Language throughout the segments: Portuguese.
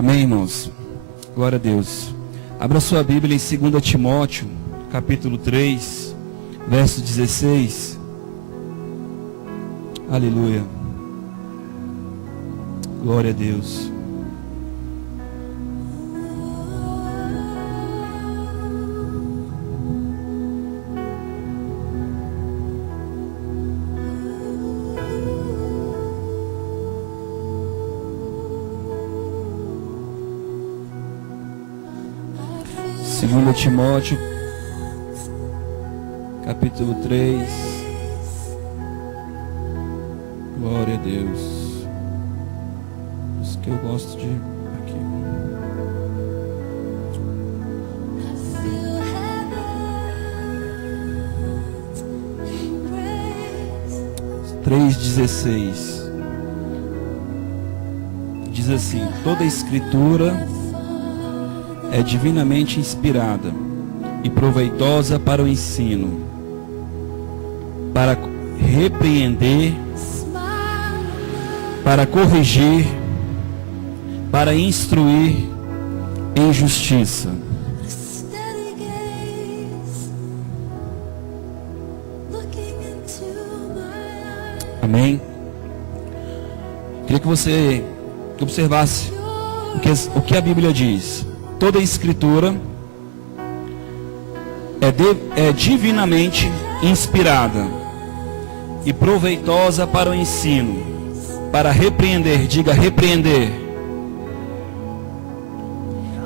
Amém, irmãos? Glória a Deus. Abra sua Bíblia em 2 Timóteo, capítulo 3, verso 16. Aleluia. Glória a Deus. Segundo Timóteo, capítulo 3. Glória a Deus. Isso que eu gosto de aqui. 3:16. Diz assim: toda a escritura é divinamente inspirada e proveitosa para o ensino, para repreender, para corrigir, para instruir em justiça. Amém? Queria que você observasse o que a Bíblia diz. Toda a escritura é divinamente inspirada e proveitosa para o ensino, para repreender, diga repreender,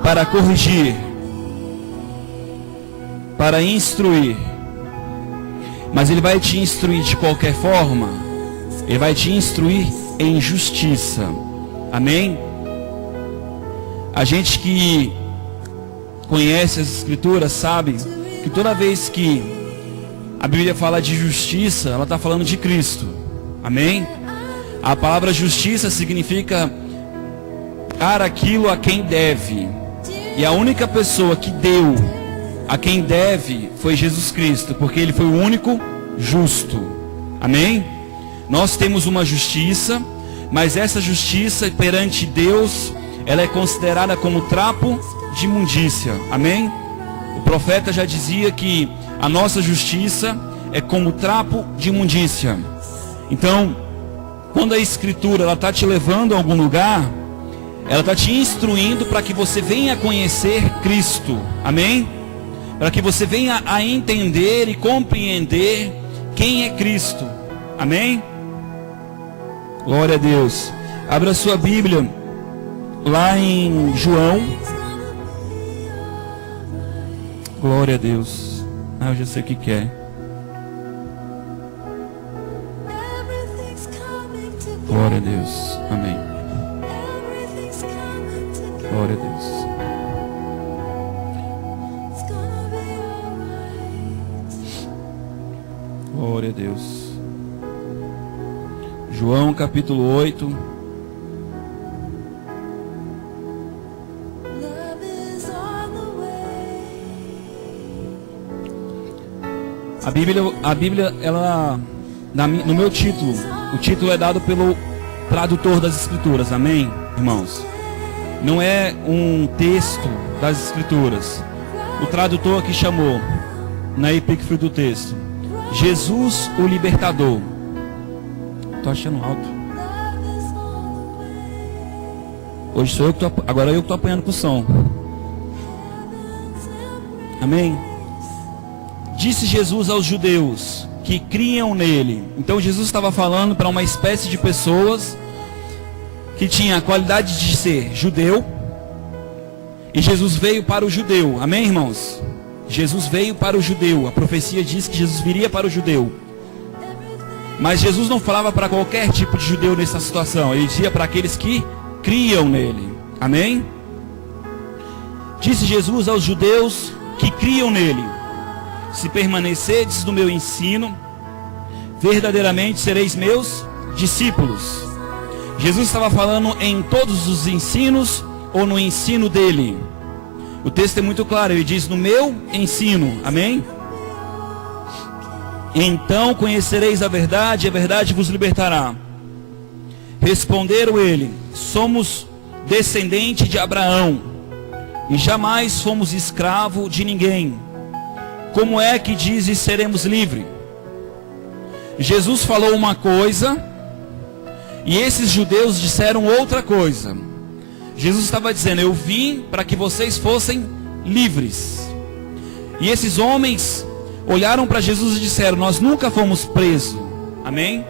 para corrigir, para instruir. Mas ele vai te instruir de qualquer forma, ele vai te instruir em justiça. Amém? A gente que conhece as escrituras sabe que toda vez que a Bíblia fala de justiça, ela está falando de Cristo. Amém? A palavra justiça significa dar aquilo a quem deve. E a única pessoa que deu a quem deve foi Jesus Cristo, porque Ele foi o único justo. Amém? Nós temos uma justiça, mas essa justiça perante Deus, ela é considerada como trapo de imundícia. Amém? O profeta já dizia que a nossa justiça é como trapo de imundícia. Então, quando a escritura ela está te levando a algum lugar, ela está te instruindo para que você venha conhecer Cristo. Amém? Para que você venha a entender e compreender quem é Cristo. Amém? Glória a Deus. Abra sua Bíblia lá em João. Glória a Deus. Eu já sei o que é. Glória a Deus. Amém. Glória a Deus. Glória a Deus. João capítulo 8. A Bíblia, ela, no meu título, o título é dado pelo tradutor das Escrituras, amém, irmãos? Não é um texto das Escrituras. O tradutor aqui chamou, na epígrafe do texto, Jesus o Libertador. Estou achando alto. Hoje sou eu que agora eu que estou apanhando com o som. Amém? Disse Jesus aos judeus que criam nele. Então Jesus estava falando para uma espécie de pessoas que tinha a qualidade de ser judeu. E Jesus veio para o judeu. Amém, irmãos? Jesus veio para o judeu. A profecia diz que Jesus viria para o judeu. Mas Jesus não falava para qualquer tipo de judeu nessa situação. Ele dizia para aqueles que criam nele. Amém? Disse Jesus aos judeus que criam nele: se permanecerdes no meu ensino, verdadeiramente sereis meus discípulos. Jesus estava falando em todos os ensinos ou no ensino dele? O texto é muito claro, ele diz no meu ensino. Amém? Então conhecereis a verdade, e a verdade vos libertará. Responderam ele: somos descendente de Abraão, e jamais fomos escravo de ninguém. Como é que dizes seremos livres? Jesus falou uma coisa, e esses judeus disseram outra coisa. Jesus estava dizendo: eu vim para que vocês fossem livres. E esses homens olharam para Jesus e disseram: nós nunca fomos presos. Amém?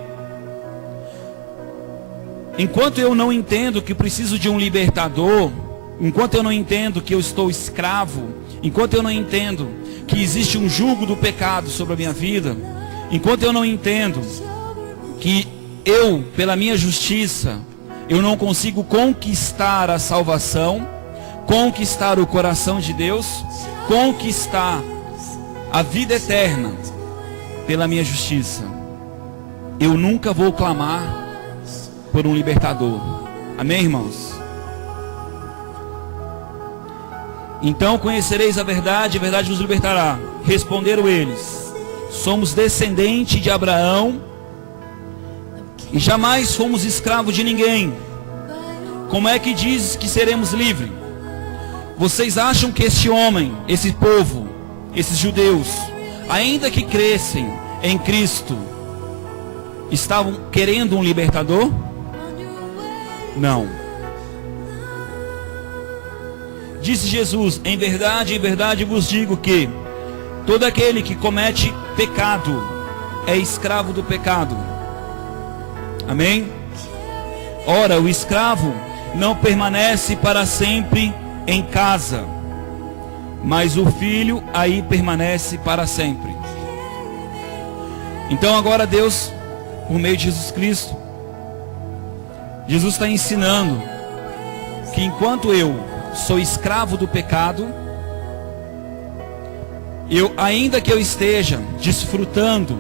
Enquanto eu não entendo que preciso de um libertador, enquanto eu não entendo que eu estou escravo, enquanto eu não entendo que existe um jugo do pecado sobre a minha vida, enquanto eu não entendo que eu, pela minha justiça, eu não consigo conquistar a salvação, conquistar o coração de Deus, conquistar a vida eterna pela minha justiça, eu nunca vou clamar por um libertador. Amém, irmãos? Então conhecereis a verdade vos libertará. Responderam eles: somos descendentes de Abraão e jamais fomos escravos de ninguém. Como é que dizes que seremos livres? Vocês acham que este homem, esse povo, esses judeus, ainda que crescem em Cristo, estavam querendo um libertador? Não. Disse Jesus: em verdade vos digo que todo aquele que comete pecado é escravo do pecado. Amém? Ora, o escravo não permanece para sempre em casa, mas o filho aí permanece para sempre. Então agora Deus, por meio de Jesus Cristo, Jesus está ensinando que enquanto eu sou escravo do pecado, ainda que eu esteja desfrutando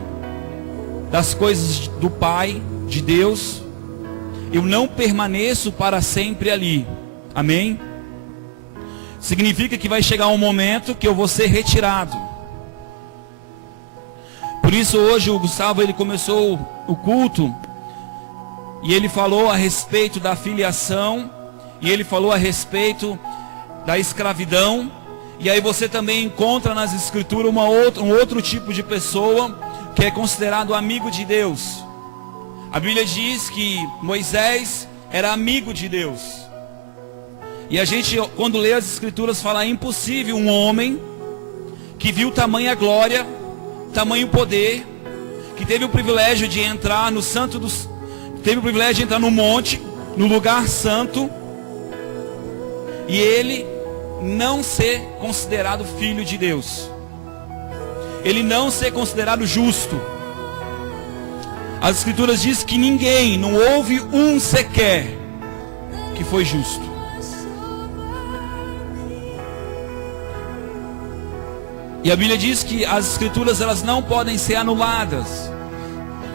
das coisas do Pai, de Deus, eu não permaneço para sempre ali. Amém? Significa que vai chegar um momento que eu vou ser retirado. Por isso hoje o Gustavo, ele começou o culto e ele falou a respeito da filiação, e ele falou a respeito da escravidão. E aí você também encontra nas escrituras um outro tipo de pessoa que é considerado amigo de Deus. A Bíblia diz que Moisés era amigo de Deus. E a gente, quando lê as escrituras, fala: é impossível um homem que viu tamanha glória, tamanho poder, que teve o privilégio de entrar no santo dos... teve o privilégio de entrar no monte, no lugar santo, e ele não ser considerado filho de Deus, ele não ser considerado justo. As escrituras dizem que ninguém, não houve um sequer que foi justo. E a Bíblia diz que as escrituras, elas não podem ser anuladas.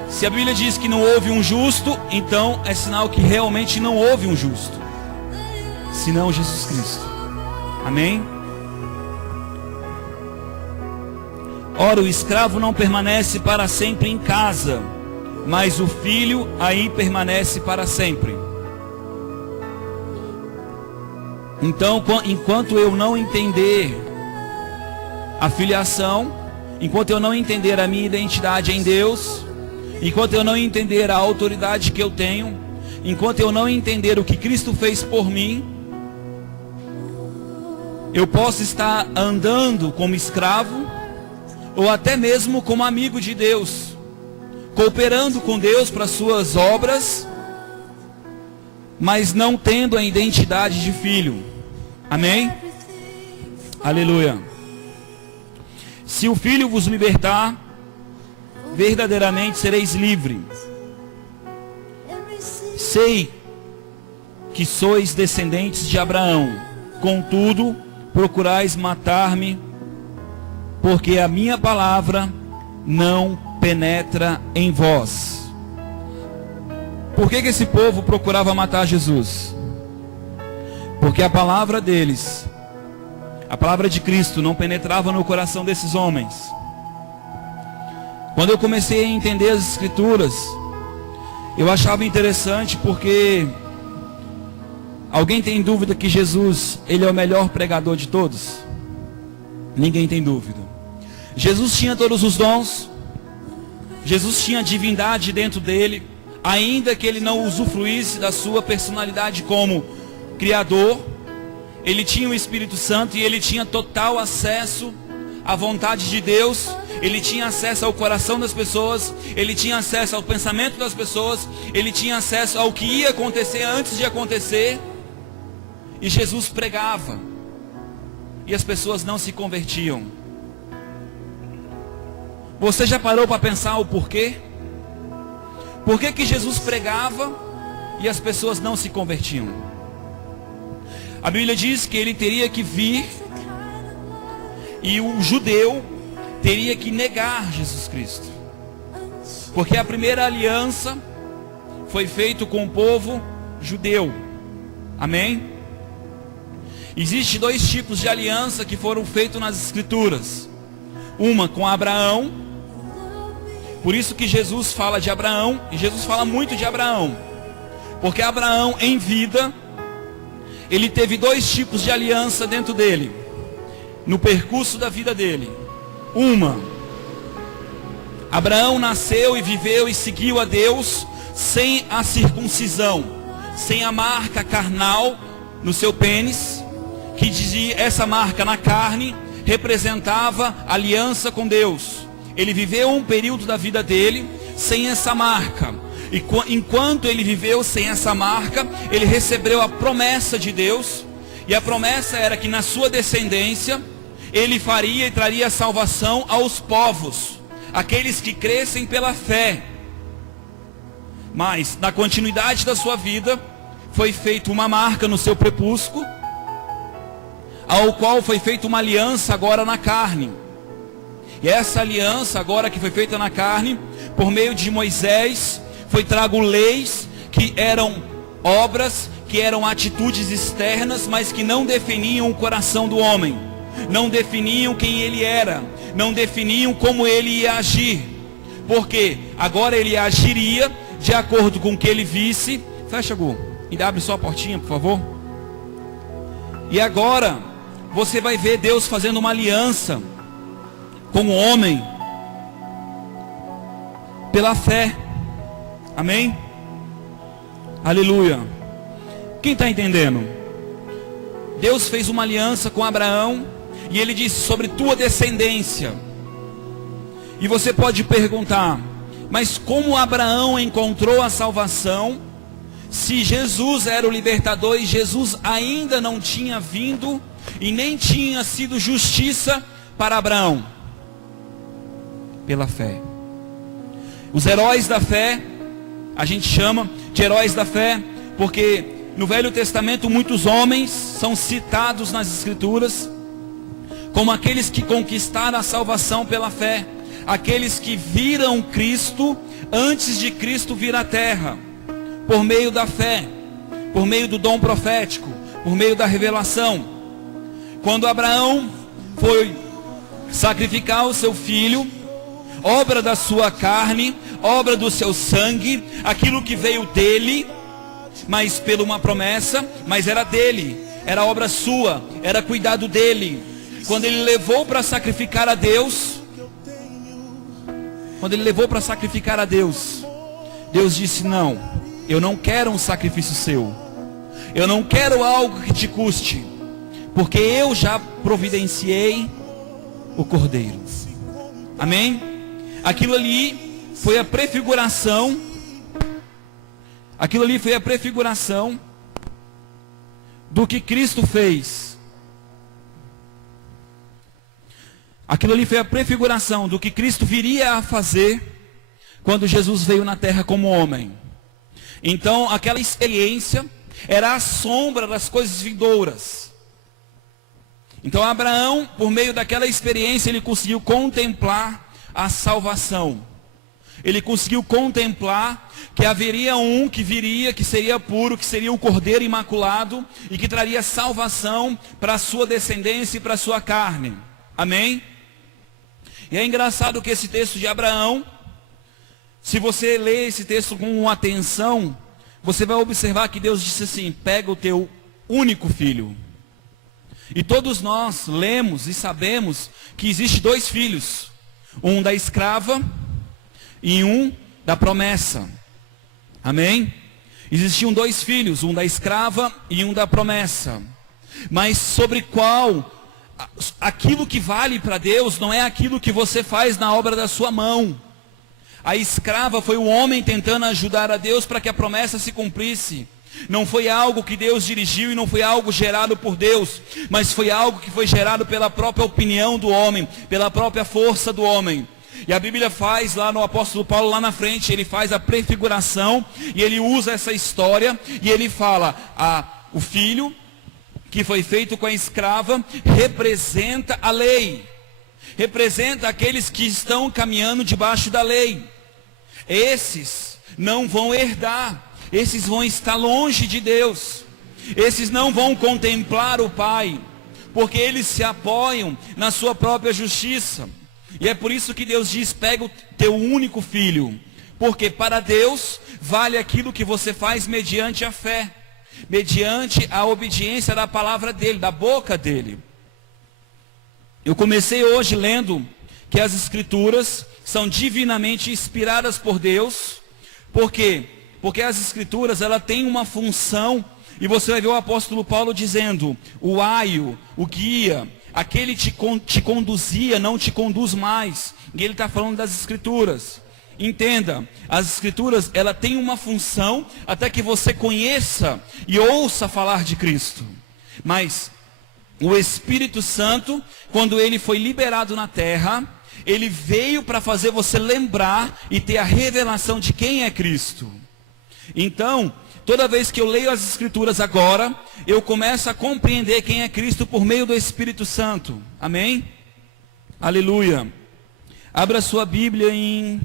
Se a Bíblia diz que não houve um justo, então é sinal que realmente não houve um justo, senão Jesus Cristo. Amém? Ora, o escravo não permanece para sempre em casa, mas o filho aí permanece para sempre. Então, enquanto eu não entender a filiação, enquanto eu não entender a minha identidade em Deus, enquanto eu não entender a autoridade que eu tenho, enquanto eu não entender o que Cristo fez por mim, eu posso estar andando como escravo, ou até mesmo como amigo de Deus, cooperando com Deus para as suas obras, mas não tendo a identidade de filho. Amém? Aleluia. Se o Filho vos libertar, verdadeiramente sereis livres. Sei que sois descendentes de Abraão, contudo procurais matar-me, porque a minha palavra não penetra em vós. Por que esse povo procurava matar Jesus? Porque a palavra deles, a palavra de Cristo, não penetrava no coração desses homens. Quando eu comecei a entender as escrituras, eu achava interessante, porque Alguém tem dúvida que Jesus, ele é o melhor pregador de todos? Ninguém tem dúvida. Jesus tinha todos os dons. Jesus tinha divindade dentro dele, ainda que ele não usufruísse da sua personalidade como Criador. Ele tinha o Espírito Santo e ele tinha total acesso à vontade de Deus. Ele tinha acesso ao coração das pessoas, ele tinha acesso ao pensamento das pessoas, ele tinha acesso ao que ia acontecer antes de acontecer. E Jesus pregava, e as pessoas não se convertiam. Você já parou para pensar o porquê? Por que que Jesus pregava e as pessoas não se convertiam? A Bíblia diz que ele teria que vir e o judeu teria que negar Jesus Cristo, porque a primeira aliança foi feita com o povo judeu. Amém? Existem dois tipos de aliança que foram feitos nas Escrituras. Uma com Abraão. Por isso que Jesus fala de Abraão, e Jesus fala muito de Abraão, porque Abraão em vida, ele teve dois tipos de aliança dentro dele, no percurso da vida dele. Uma, Abraão nasceu e viveu e seguiu a Deus sem a circuncisão, sem a marca carnal no seu pênis, que dizia, essa marca na carne representava aliança com Deus. Ele viveu um período da vida dele sem essa marca, e enquanto ele viveu sem essa marca, ele recebeu a promessa de Deus, e a promessa era que na sua descendência ele faria e traria salvação aos povos, aqueles que crescem pela fé. Mas na continuidade da sua vida foi feita uma marca no seu prepúcio, ao qual foi feita uma aliança agora na carne. E essa aliança agora que foi feita na carne, por meio de Moisés, foi trago leis que eram obras, que eram atitudes externas, mas que não definiam o coração do homem, não definiam quem ele era, não definiam como ele ia agir, porque agora ele agiria de acordo com o que ele visse. Fecha, Gu, e abre só a portinha, por favor. E agora você vai ver Deus fazendo uma aliança com o homem pela fé. Amém? Aleluia. Quem está entendendo? Deus fez uma aliança com Abraão, e ele disse, sobre tua descendência. E você pode perguntar, mas como Abraão encontrou a salvação, se Jesus era o libertador e Jesus ainda não tinha vindo, e nem tinha sido justiça para Abraão? Pela fé. Os heróis da fé, a gente chama de heróis da fé, porque no Velho Testamento muitos homens são citados nas Escrituras como aqueles que conquistaram a salvação pela fé, aqueles que viram Cristo antes de Cristo vir à terra, por meio da fé, por meio do dom profético, por meio da revelação. Quando Abraão foi sacrificar o seu filho, obra da sua carne, obra do seu sangue, aquilo que veio dele, mas pela uma promessa, mas era dele, era obra sua, era cuidado dele. Quando ele levou para sacrificar a Deus, Deus disse, não, eu não quero um sacrifício seu, eu não quero algo que te custe, porque eu já providenciei o cordeiro. Amém? Aquilo ali foi a prefiguração, do que Cristo fez. Aquilo ali foi a prefiguração do que Cristo viria a fazer quando Jesus veio na terra como homem. Então aquela experiência era a sombra das coisas vindouras. Então Abraão, por meio daquela experiência, ele conseguiu contemplar a salvação. Ele conseguiu contemplar que haveria um que viria, que seria puro, que seria o Cordeiro Imaculado, e que traria salvação para a sua descendência e para a sua carne. Amém? E é engraçado que esse texto de Abraão, se você ler esse texto com atenção, você vai observar que Deus disse assim, pega o teu único filho. E todos nós lemos e sabemos que existe 2 filhos, um da escrava e um da promessa. Amém? Existiam 2 filhos, um da escrava e um da promessa. Mas sobre qual, aquilo que vale para Deus não é aquilo que você faz na obra da sua mão. A escrava foi o homem tentando ajudar a Deus para que a promessa se cumprisse. Não foi algo que Deus dirigiu e não foi algo gerado por Deus, mas foi algo que foi gerado pela própria opinião do homem, pela própria força do homem. E a Bíblia faz lá no apóstolo Paulo, lá na frente, ele faz a prefiguração e ele usa essa história e ele fala, o filho que foi feito com a escrava representa a lei, representa aqueles que estão caminhando debaixo da lei. Esses não vão herdar, esses vão estar longe de Deus, esses não vão contemplar o Pai, porque eles se apoiam na sua própria justiça. E é por isso que Deus diz, pega o teu único filho, porque para Deus vale aquilo que você faz mediante a fé, mediante a obediência da palavra dele, da boca dele. Eu comecei hoje lendo que as escrituras são divinamente inspiradas por Deus. Por quê? Porque as escrituras, ela tem uma função, e você vai ver o apóstolo Paulo dizendo, o aio, o guia, aquele te conduzia, não te conduz mais. E ele está falando das escrituras. Entenda, as escrituras, ela tem uma função, até que você conheça e ouça falar de Cristo. Mas o Espírito Santo, quando ele foi liberado na terra, ele veio para fazer você lembrar e ter a revelação de quem é Cristo. Então, toda vez que eu leio as escrituras agora, eu começo a compreender quem é Cristo por meio do Espírito Santo. Amém? Aleluia. Abra sua Bíblia em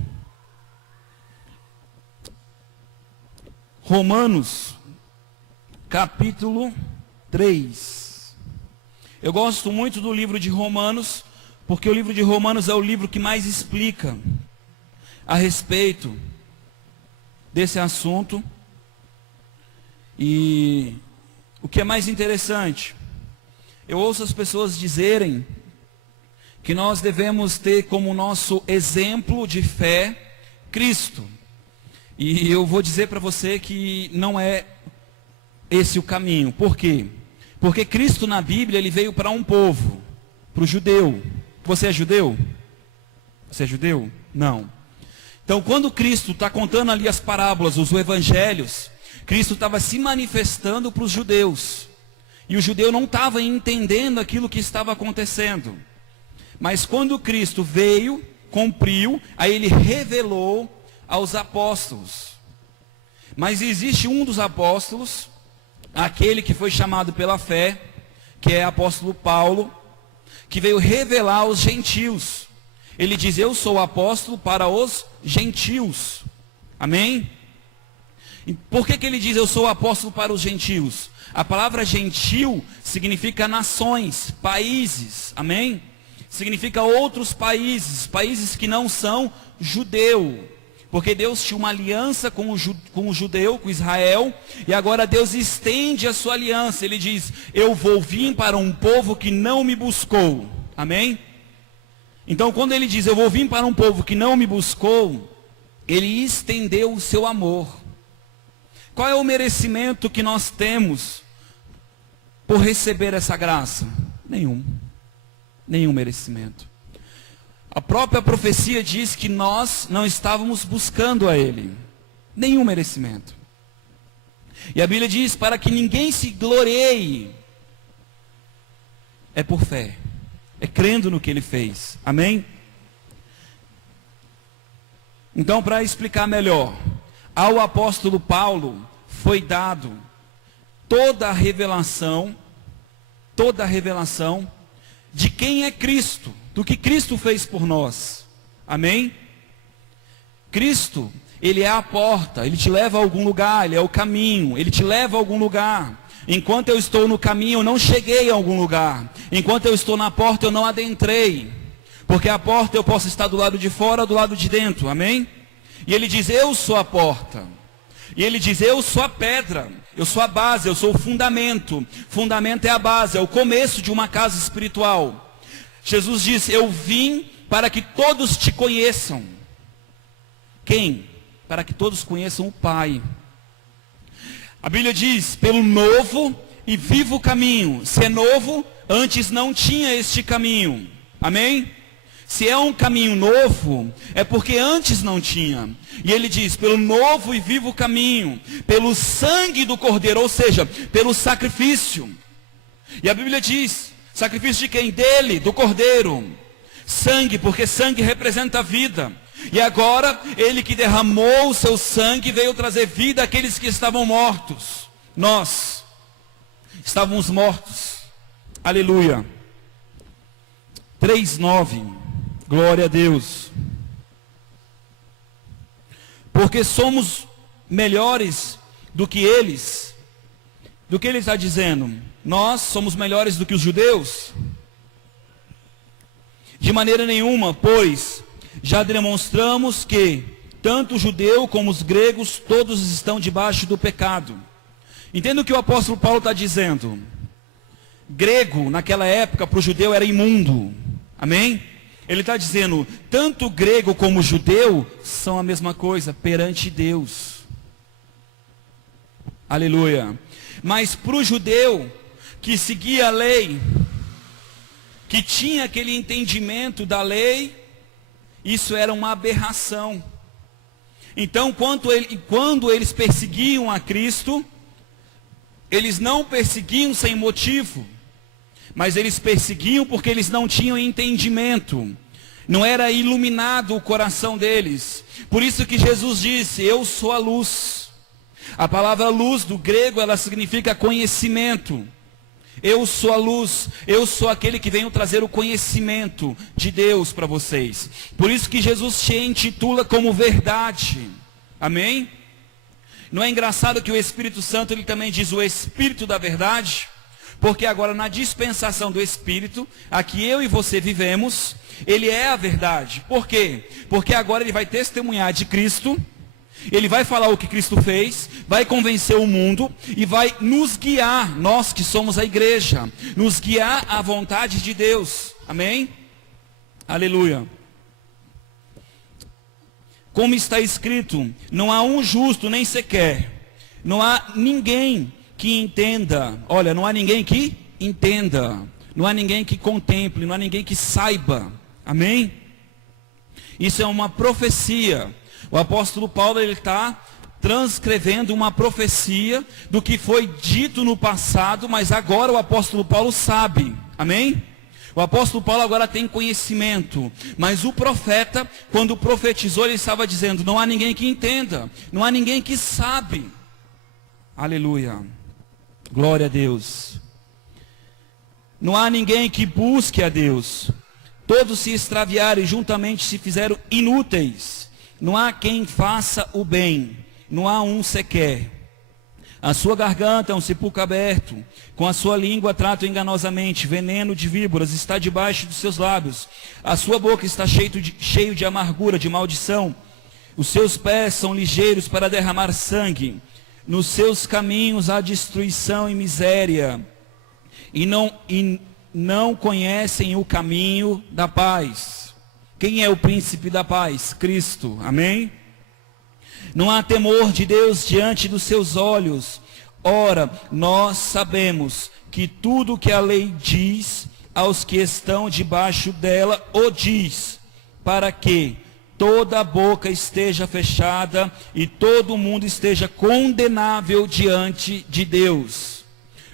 Romanos, capítulo 3. Eu gosto muito do livro de Romanos, porque o livro de Romanos é o livro que mais explica a respeito desse assunto. E o que é mais interessante, eu ouço as pessoas dizerem que nós devemos ter como nosso exemplo de fé Cristo. E eu vou dizer para você que não é esse o caminho. Por quê? Porque Cristo na Bíblia, ele veio para um povo, para o judeu. Você é judeu? Você é judeu? Não. Então, quando Cristo está contando ali as parábolas, os evangelhos, Cristo estava se manifestando para os judeus. E o judeu não estava entendendo aquilo que estava acontecendo. Mas quando Cristo veio, cumpriu, aí ele revelou aos apóstolos. Mas existe um dos apóstolos, aquele que foi chamado pela fé, que é o apóstolo Paulo, que veio revelar aos gentios. Ele diz, eu sou apóstolo para os gentios. Amém? E por que ele diz, eu sou apóstolo para os gentios? A palavra gentil significa nações, países. Amém? Significa outros países, países que não são judeu. Porque Deus tinha uma aliança com o judeu, com Israel, e agora Deus estende a sua aliança. Ele diz, eu vou vir para um povo que não me buscou. Amém? Então, quando ele diz, eu vou vir para um povo que não me buscou, ele estendeu o seu amor. Qual é o merecimento que nós temos por receber essa graça? Nenhum. Nenhum merecimento. A própria profecia diz que nós não estávamos buscando a Ele. Nenhum merecimento. E a Bíblia diz, para que ninguém se glorie, é por fé. É crendo no que Ele fez. Amém? Então, para explicar melhor, ao apóstolo Paulo foi dado toda a revelação de quem é Cristo, do que Cristo fez por nós. Amém? Cristo, ele é a porta, ele te leva a algum lugar, ele é o caminho, ele te leva a algum lugar. Enquanto eu estou no caminho, eu não cheguei a algum lugar. Enquanto eu estou na porta, eu não adentrei. Porque a porta eu posso estar do lado de fora ou do lado de dentro. Amém? E ele diz, eu sou a porta. E ele diz: eu sou a pedra, eu sou a base, eu sou o fundamento. Fundamento é a base, é o começo de uma casa espiritual. Jesus disse: eu vim para que todos te conheçam. Quem? Para que todos conheçam o Pai. A Bíblia diz: pelo novo e vivo caminho. Se é novo, antes não tinha este caminho. Amém? Se é um caminho novo, é porque antes não tinha. E ele diz: pelo novo e vivo caminho, pelo sangue do Cordeiro, ou seja, pelo sacrifício. E a Bíblia diz: sacrifício de quem? Dele, do Cordeiro. Sangue, porque sangue representa a vida. E agora, ele que derramou o seu sangue veio trazer vida àqueles que estavam mortos. Nós estávamos mortos. Aleluia. 3:9. Glória a Deus. Porque somos melhores do que eles. Do que ele está dizendo? Nós somos melhores do que os judeus? De maneira nenhuma, pois já demonstramos que tanto o judeu como os gregos, todos estão debaixo do pecado. Entenda o que o apóstolo Paulo está dizendo. Grego, naquela época, para o judeu era imundo. Amém? Ele está dizendo: tanto o grego como o judeu são a mesma coisa perante Deus. Aleluia. Mas para o judeu que seguia a lei, que tinha aquele entendimento da lei, isso era uma aberração. Então, quando eles perseguiam a Cristo, eles não perseguiam sem motivo, mas eles perseguiam porque eles não tinham entendimento. Não era iluminado o coração deles. Por isso que Jesus disse: eu sou a luz. A palavra luz do grego, ela significa conhecimento. Eu sou a luz, eu sou aquele que venho trazer o conhecimento de Deus para vocês. Por isso que Jesus te intitula como verdade. Amém? Não é engraçado que o Espírito Santo, ele também diz o Espírito da verdade? Porque agora na dispensação do Espírito, a que eu e você vivemos, ele é a verdade. Por quê? Porque agora ele vai testemunhar de Cristo. Ele vai falar o que Cristo fez, vai convencer o mundo e vai nos guiar, nós que somos a igreja, nos guiar à vontade de Deus. Amém? Aleluia. Como está escrito: não há um justo nem sequer, não há ninguém que entenda. Olha, não há ninguém que entenda, não há ninguém que contemple, não há ninguém que saiba. Amém? Isso é uma profecia. O apóstolo Paulo, ele está transcrevendo uma profecia do que foi dito no passado, mas agora o apóstolo Paulo sabe. Amém? O apóstolo Paulo agora tem conhecimento, mas o profeta, quando profetizou, ele estava dizendo: não há ninguém que entenda, não há ninguém que sabe. Aleluia. Glória a Deus. Não há ninguém que busque a Deus. Todos se extraviaram e juntamente se fizeram inúteis. Não há quem faça o bem, não há um sequer. A sua garganta é um sepulcro aberto, com a sua língua trata enganosamente, veneno de víboras está debaixo dos seus lábios. A sua boca está cheio de amargura, de maldição. Os seus pés são ligeiros para derramar sangue. Nos seus caminhos há destruição e miséria, e não conhecem o caminho da paz. Quem é o príncipe da paz? Cristo. Amém? Não há temor de Deus diante dos seus olhos. Ora, nós sabemos que tudo que a lei diz aos que estão debaixo dela, o diz, para que toda a boca esteja fechada e todo mundo esteja condenável diante de Deus.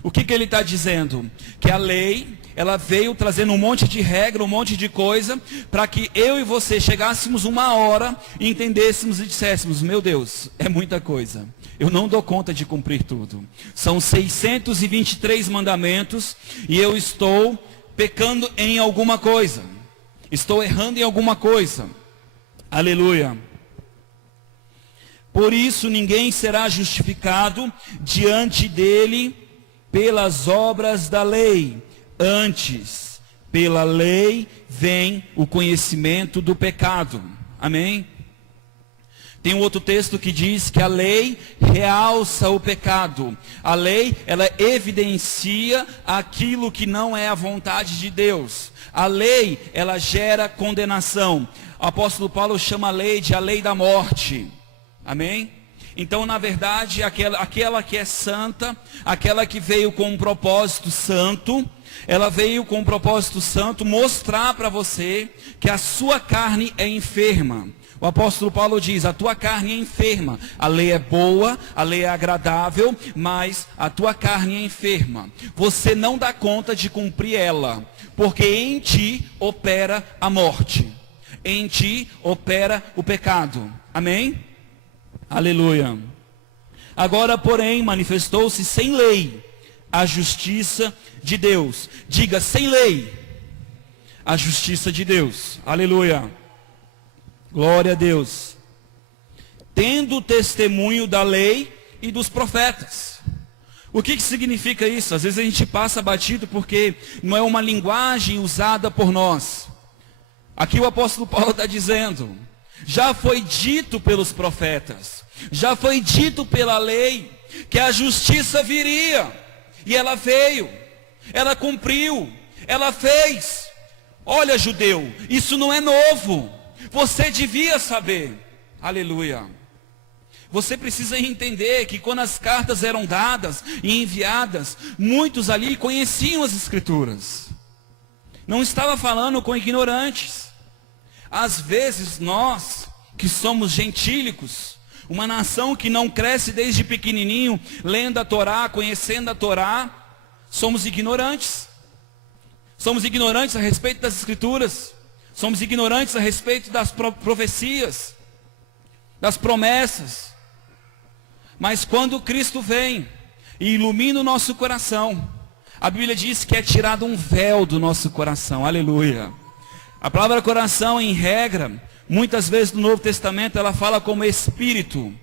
O que ele está dizendo? Que a lei, ela veio trazendo um monte de regra, um monte de coisa, para que eu e você chegássemos uma hora, entendêssemos e disséssemos: meu Deus, é muita coisa, eu não dou conta de cumprir tudo. São 623 mandamentos e eu estou pecando em alguma coisa, estou errando em alguma coisa. Aleluia. Por isso ninguém será justificado diante dele pelas obras da lei. Antes, pela lei vem o conhecimento do pecado. Amém? Tem um outro texto que diz que a lei realça o pecado. A lei, ela evidencia aquilo que não é a vontade de Deus. A lei, ela gera condenação. O apóstolo Paulo chama a lei de a lei da morte. Amém? Então, na verdade, aquela que é santa, aquela que veio com um propósito santo, ela veio com um propósito santo mostrar para você que a sua carne é enferma. O apóstolo Paulo diz, a tua carne é enferma. A lei é boa, a lei é agradável, mas a tua carne é enferma. Você não dá conta de cumprir ela, porque em ti opera a morte. Em ti opera o pecado. Amém? Aleluia. Agora, porém, manifestou-se sem lei a justiça de Deus. Diga, sem lei, a justiça de Deus. Aleluia. Glória a Deus. Tendo o testemunho da lei e dos profetas. O que significa isso? Às vezes a gente passa batido porque não é uma linguagem usada por nós. Aqui o apóstolo Paulo está dizendo, já foi dito pelos profetas, já foi dito pela lei, que a justiça viria. E ela veio, ela cumpriu, ela fez. Olha, judeu, isso não é novo. Você devia saber. Aleluia. Você precisa entender que quando as cartas eram dadas e enviadas, muitos ali conheciam as escrituras. Não estava falando com ignorantes. Às vezes nós, que somos gentílicos, uma nação que não cresce desde pequenininho, lendo a Torá, conhecendo a Torá, somos ignorantes. Somos ignorantes a respeito das escrituras. Somos ignorantes a respeito das profecias, das promessas. Mas quando Cristo vem e ilumina o nosso coração, a Bíblia diz que é tirado um véu do nosso coração. Aleluia. A palavra coração, em regra, muitas vezes no Novo Testamento, ela fala como espírito.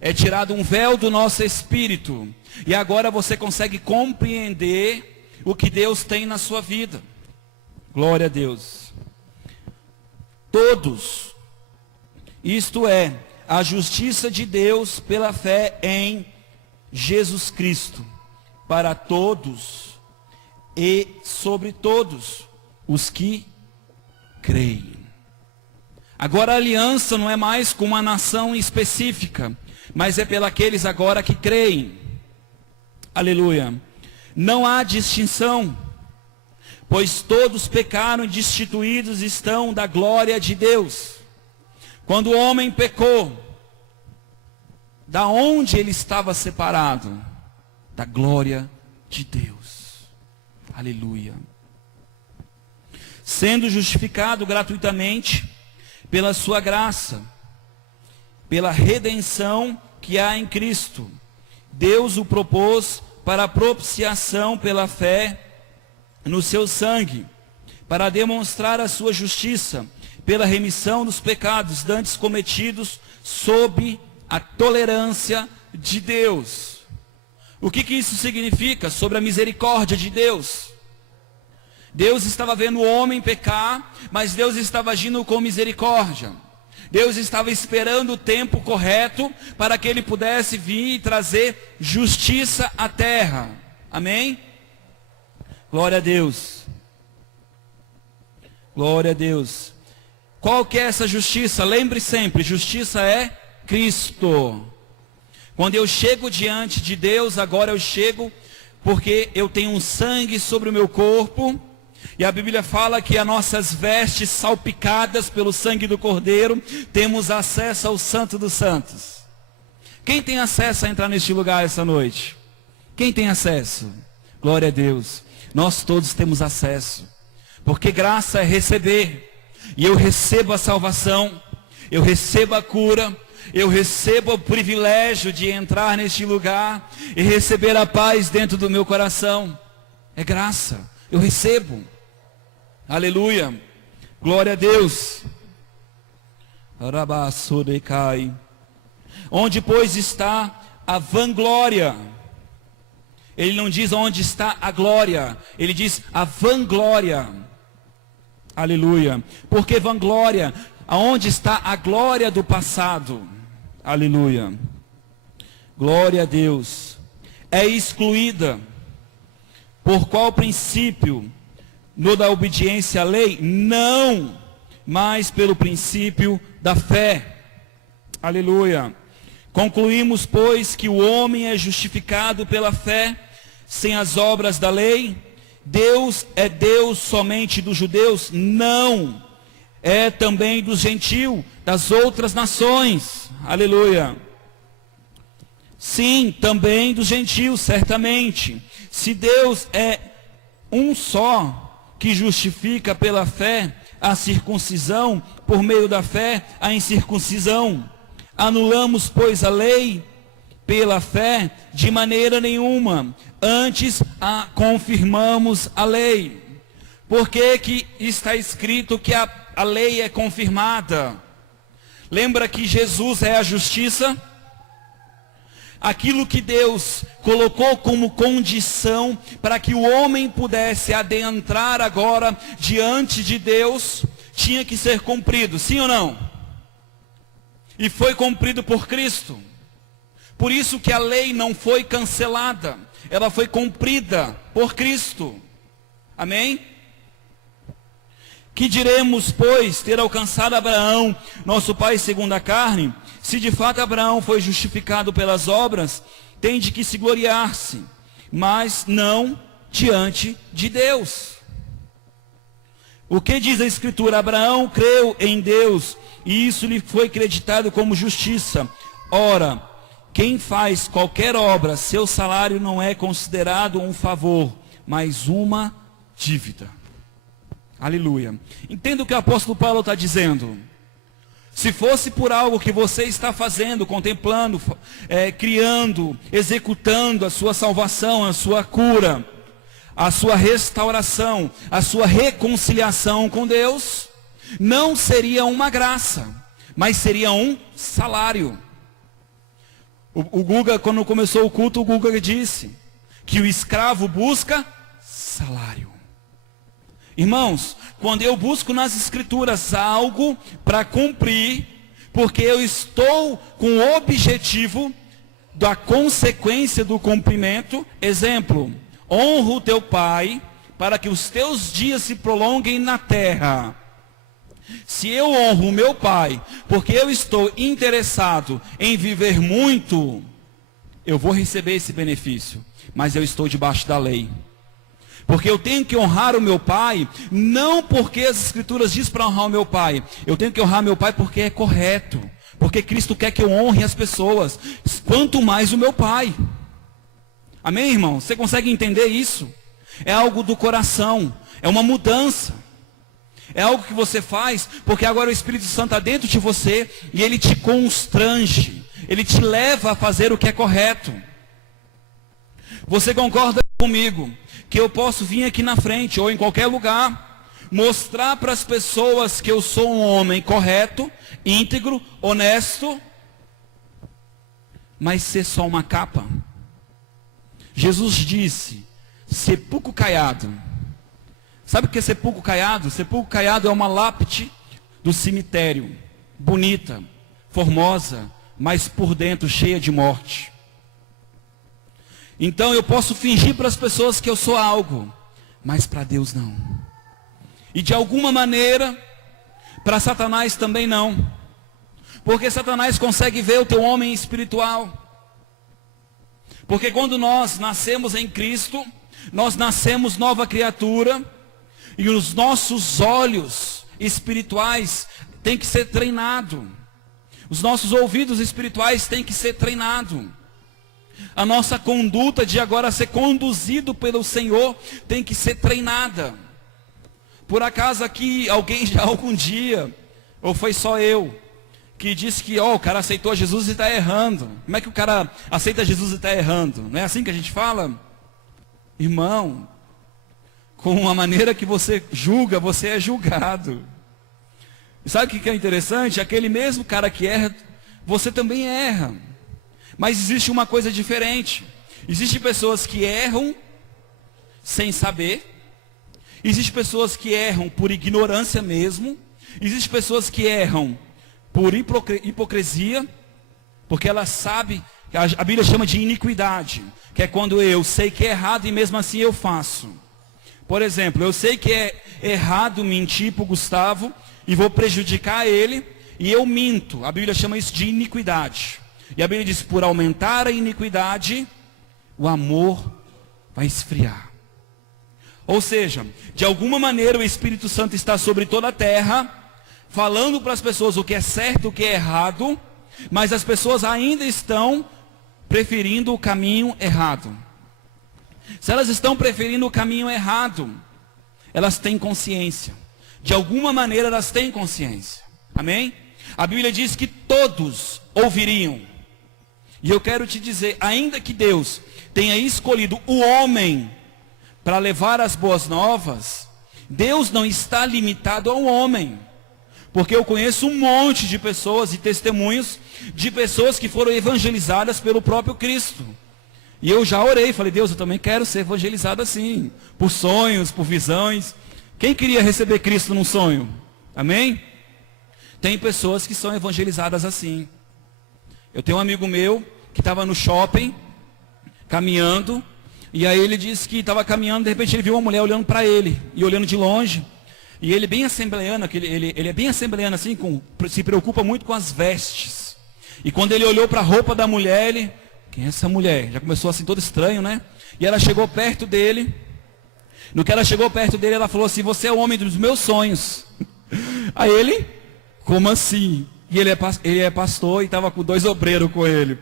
É tirado um véu do nosso espírito. E agora você consegue compreender o que Deus tem na sua vida. Glória a Deus. Todos, isto é, a justiça de Deus pela fé em Jesus Cristo, para todos e sobre todos os que creem. Agora a aliança não é mais com uma nação específica, mas é pelos agora que creem. Aleluia. Não há distinção, pois todos pecaram e destituídos estão da glória de Deus. Quando o homem pecou, da onde ele estava separado? Da glória de Deus. Aleluia. Sendo justificado gratuitamente pela sua graça, pela redenção que há em Cristo, Deus o propôs para a propiciação pela fé no seu sangue, para demonstrar a sua justiça, pela remissão dos pecados dantes cometidos sob a tolerância de Deus. O que isso significa? Sobre a misericórdia de Deus. Deus estava vendo o homem pecar, mas Deus estava agindo com misericórdia. Deus estava esperando o tempo correto para que ele pudesse vir e trazer justiça à terra. Amém? Glória a Deus. Glória a Deus. Qual que é essa justiça? Lembre sempre, justiça é Cristo. Quando eu chego diante de Deus, agora eu chego porque eu tenho um sangue sobre o meu corpo. E a Bíblia fala que as nossas vestes salpicadas pelo sangue do Cordeiro, temos acesso ao Santo dos Santos. Quem tem acesso a entrar neste lugar essa noite? Quem tem acesso? Glória a Deus. Nós todos temos acesso. Porque graça é receber. E eu recebo a salvação, eu recebo a cura, eu recebo o privilégio de entrar neste lugar e receber a paz dentro do meu coração. É graça, eu recebo. Aleluia. Glória a Deus. Onde, pois, está a vanglória? Ele não diz onde está a glória, ele diz a vanglória. Aleluia. Porque vanglória? Aonde está a glória do passado? Aleluia. Glória a Deus. É excluída. Por qual princípio? No da obediência à lei? Não, mas pelo princípio da fé. Aleluia. Concluímos, pois, que o homem é justificado pela fé, sem as obras da lei. Deus é Deus somente dos judeus? Não. É também dos gentios, das outras nações. Aleluia. Sim, também dos gentios, certamente. Se Deus é um só, que justifica pela fé a circuncisão, por meio da fé a incircuncisão. Anulamos, pois, a lei pela fé? De maneira nenhuma. Antes confirmamos a lei. Por que está escrito que a lei é confirmada? Lembra que Jesus é a justiça? Aquilo que Deus colocou como condição para que o homem pudesse adentrar agora diante de Deus, tinha que ser cumprido, sim ou não? E foi cumprido por Cristo. Por isso que a lei não foi cancelada, ela foi cumprida por Cristo. Amém? Que diremos, pois, ter alcançado Abraão, nosso pai segundo a carne? Se de fato Abraão foi justificado pelas obras, tem de que se gloriar-se, mas não diante de Deus. O que diz a Escritura? Abraão creu em Deus, e isso lhe foi creditado como justiça. Ora, quem faz qualquer obra, seu salário não é considerado um favor, mas uma dívida. Aleluia. Entenda o que o apóstolo Paulo está dizendo. Se fosse por algo que você está fazendo, contemplando, criando, executando a sua salvação, a sua cura, a sua restauração, a sua reconciliação com Deus, não seria uma graça, mas seria um salário. O Guga, quando começou o culto, o Guga disse que o escravo busca salário. Irmãos, quando eu busco nas Escrituras algo para cumprir, porque eu estou com o objetivo da consequência do cumprimento, exemplo, honra o teu pai para que os teus dias se prolonguem na terra. Se eu honro o meu pai, porque eu estou interessado em viver muito, eu vou receber esse benefício, mas eu estou debaixo da lei. Porque eu tenho que honrar o meu pai, não porque as Escrituras dizem para honrar o meu pai. Eu tenho que honrar meu pai porque é correto. Porque Cristo quer que eu honre as pessoas. Quanto mais o meu pai. Amém, irmão? Você consegue entender isso? É algo do coração. É uma mudança. É algo que você faz porque agora o Espírito Santo está dentro de você e ele te constrange. Ele te leva a fazer o que é correto. Você concorda comigo que eu posso vir aqui na frente ou em qualquer lugar, mostrar para as pessoas que eu sou um homem correto, íntegro, honesto, mas ser só uma capa? Jesus disse, sepulcro caiado. Sabe o que é sepulcro caiado? Sepulcro caiado é uma lápide do cemitério, bonita, formosa, mas por dentro cheia de morte. Então eu posso fingir para as pessoas que eu sou algo, mas para Deus não. E de alguma maneira, para Satanás também não. Porque Satanás consegue ver o teu homem espiritual. Porque quando nós nascemos em Cristo, nós nascemos nova criatura, e os nossos olhos espirituais têm que ser treinados. Os nossos ouvidos espirituais têm que ser treinados. A nossa conduta de agora ser conduzido pelo Senhor tem que ser treinada. Por acaso aqui alguém já algum dia, ou foi só eu, que disse que o cara aceitou Jesus e está errando. Como é que o cara aceita Jesus e está errando? Não é assim que a gente fala? Irmão, com a maneira que você julga, você é julgado. E sabe o que é interessante? Aquele mesmo cara que erra, você também erra. Mas existe uma coisa diferente. Existem pessoas que erram sem saber. Existem pessoas que erram por ignorância mesmo. Existem pessoas que erram por hipocrisia. Porque ela sabe, a Bíblia chama de iniquidade, que é quando eu sei que é errado e mesmo assim eu faço. Por exemplo, eu sei que é errado mentir para o Gustavo e vou prejudicar ele e eu minto. A Bíblia chama isso de iniquidade. E a Bíblia diz, por aumentar a iniquidade, o amor vai esfriar. Ou seja, de alguma maneira o Espírito Santo está sobre toda a terra, falando para as pessoas o que é certo e o que é errado, mas as pessoas ainda estão preferindo o caminho errado. Se elas estão preferindo o caminho errado, elas têm consciência. De alguma maneira elas têm consciência. Amém? A Bíblia diz que todos ouviriam. E eu quero te dizer, ainda que Deus tenha escolhido o homem para levar as boas novas, Deus não está limitado ao homem. Porque eu conheço um monte de pessoas e testemunhos de pessoas que foram evangelizadas pelo próprio Cristo. E eu já orei, falei, Deus, eu também quero ser evangelizado assim, por sonhos, por visões. Quem queria receber Cristo num sonho? Amém? Tem pessoas que são evangelizadas assim. Eu tenho um amigo meu que estava no shopping, caminhando, e aí ele disse que estava caminhando, de repente ele viu uma mulher olhando para ele, e olhando de longe, e ele bem assembleano, ele é bem assembleano assim, se preocupa muito com as vestes. E quando ele olhou para a roupa da mulher, ele, quem é essa mulher? Já começou assim todo estranho, né? E ela chegou perto dele, no que ela chegou perto dele, ela falou assim, você é o homem dos meus sonhos. Aí ele, como assim? E ele é pastor e estava com 2 obreiros com ele.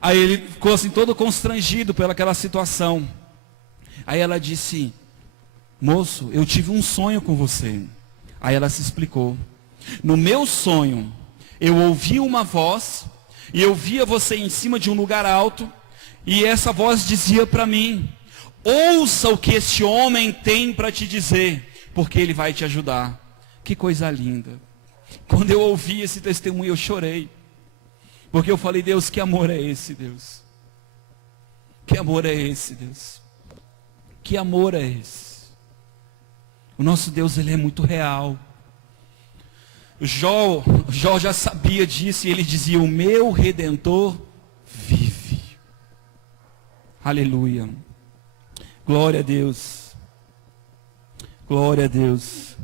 Aí ele ficou assim todo constrangido pelaquela situação. Aí ela disse, moço, eu tive um sonho com você. Aí ela se explicou. No meu sonho, eu ouvi uma voz, e eu via você em cima de um lugar alto, e essa voz dizia para mim, ouça o que esse homem tem para te dizer, porque ele vai te ajudar. Que coisa linda. Quando eu ouvi esse testemunho, eu chorei. Porque eu falei, Deus, que amor é esse, Deus? Que amor é esse, Deus? Que amor é esse? O nosso Deus, ele é muito real. Jó já sabia disso e ele dizia, o meu Redentor vive. Aleluia. Glória a Deus. Glória a Deus.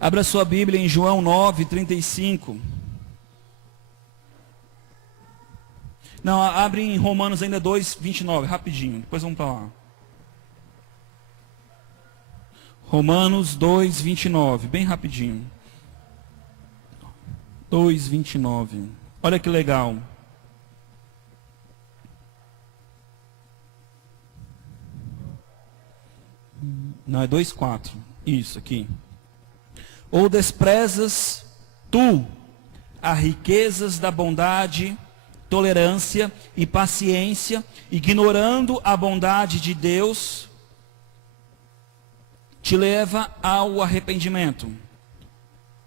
Abra sua Bíblia em João 9:35. Não, abre em Romanos ainda 2:29, rapidinho, depois vamos para lá. Romanos 2:29, bem rapidinho. 2:29. Olha que legal. Não, é 2:4. Isso aqui. Ou desprezas tu as riquezas da bondade, tolerância e paciência, ignorando a bondade de Deus, te leva ao arrependimento.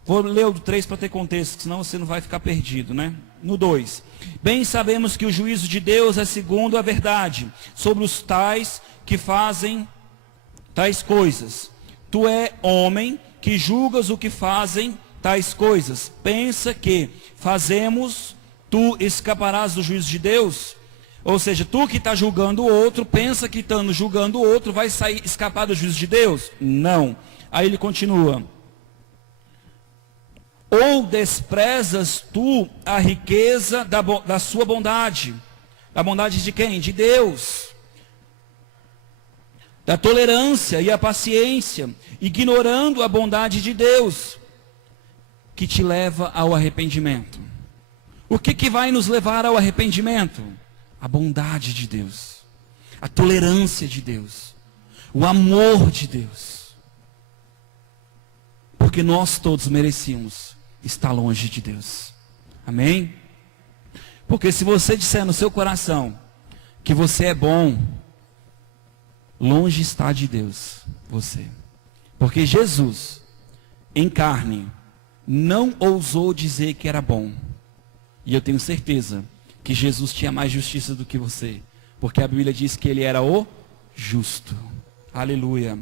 Vou ler o 3 para ter contexto, senão você não vai ficar perdido, né? No 2. Bem sabemos que o juízo de Deus é segundo a verdade, sobre os tais que fazem tais coisas. Tu é homem que julgas o que fazem tais coisas. Pensa que fazemos, tu escaparás do juízo de Deus? Ou seja, tu que está julgando o outro, pensa que estando julgando o outro, vai escapar do juízo de Deus? Não. Aí ele continua. Ou desprezas tu a riqueza da sua bondade? A bondade de quem? De Deus. Da tolerância e a paciência, ignorando a bondade de Deus, que te leva ao arrependimento. O que vai nos levar ao arrependimento? A bondade de Deus, a tolerância de Deus, o amor de Deus. Porque nós todos merecíamos estar longe de Deus. Amém? Porque se você disser no seu coração que você é bom, longe está de Deus você. Porque Jesus, em carne, não ousou dizer que era bom. E eu tenho certeza que Jesus tinha mais justiça do que você. Porque a Bíblia diz que ele era o justo. Aleluia.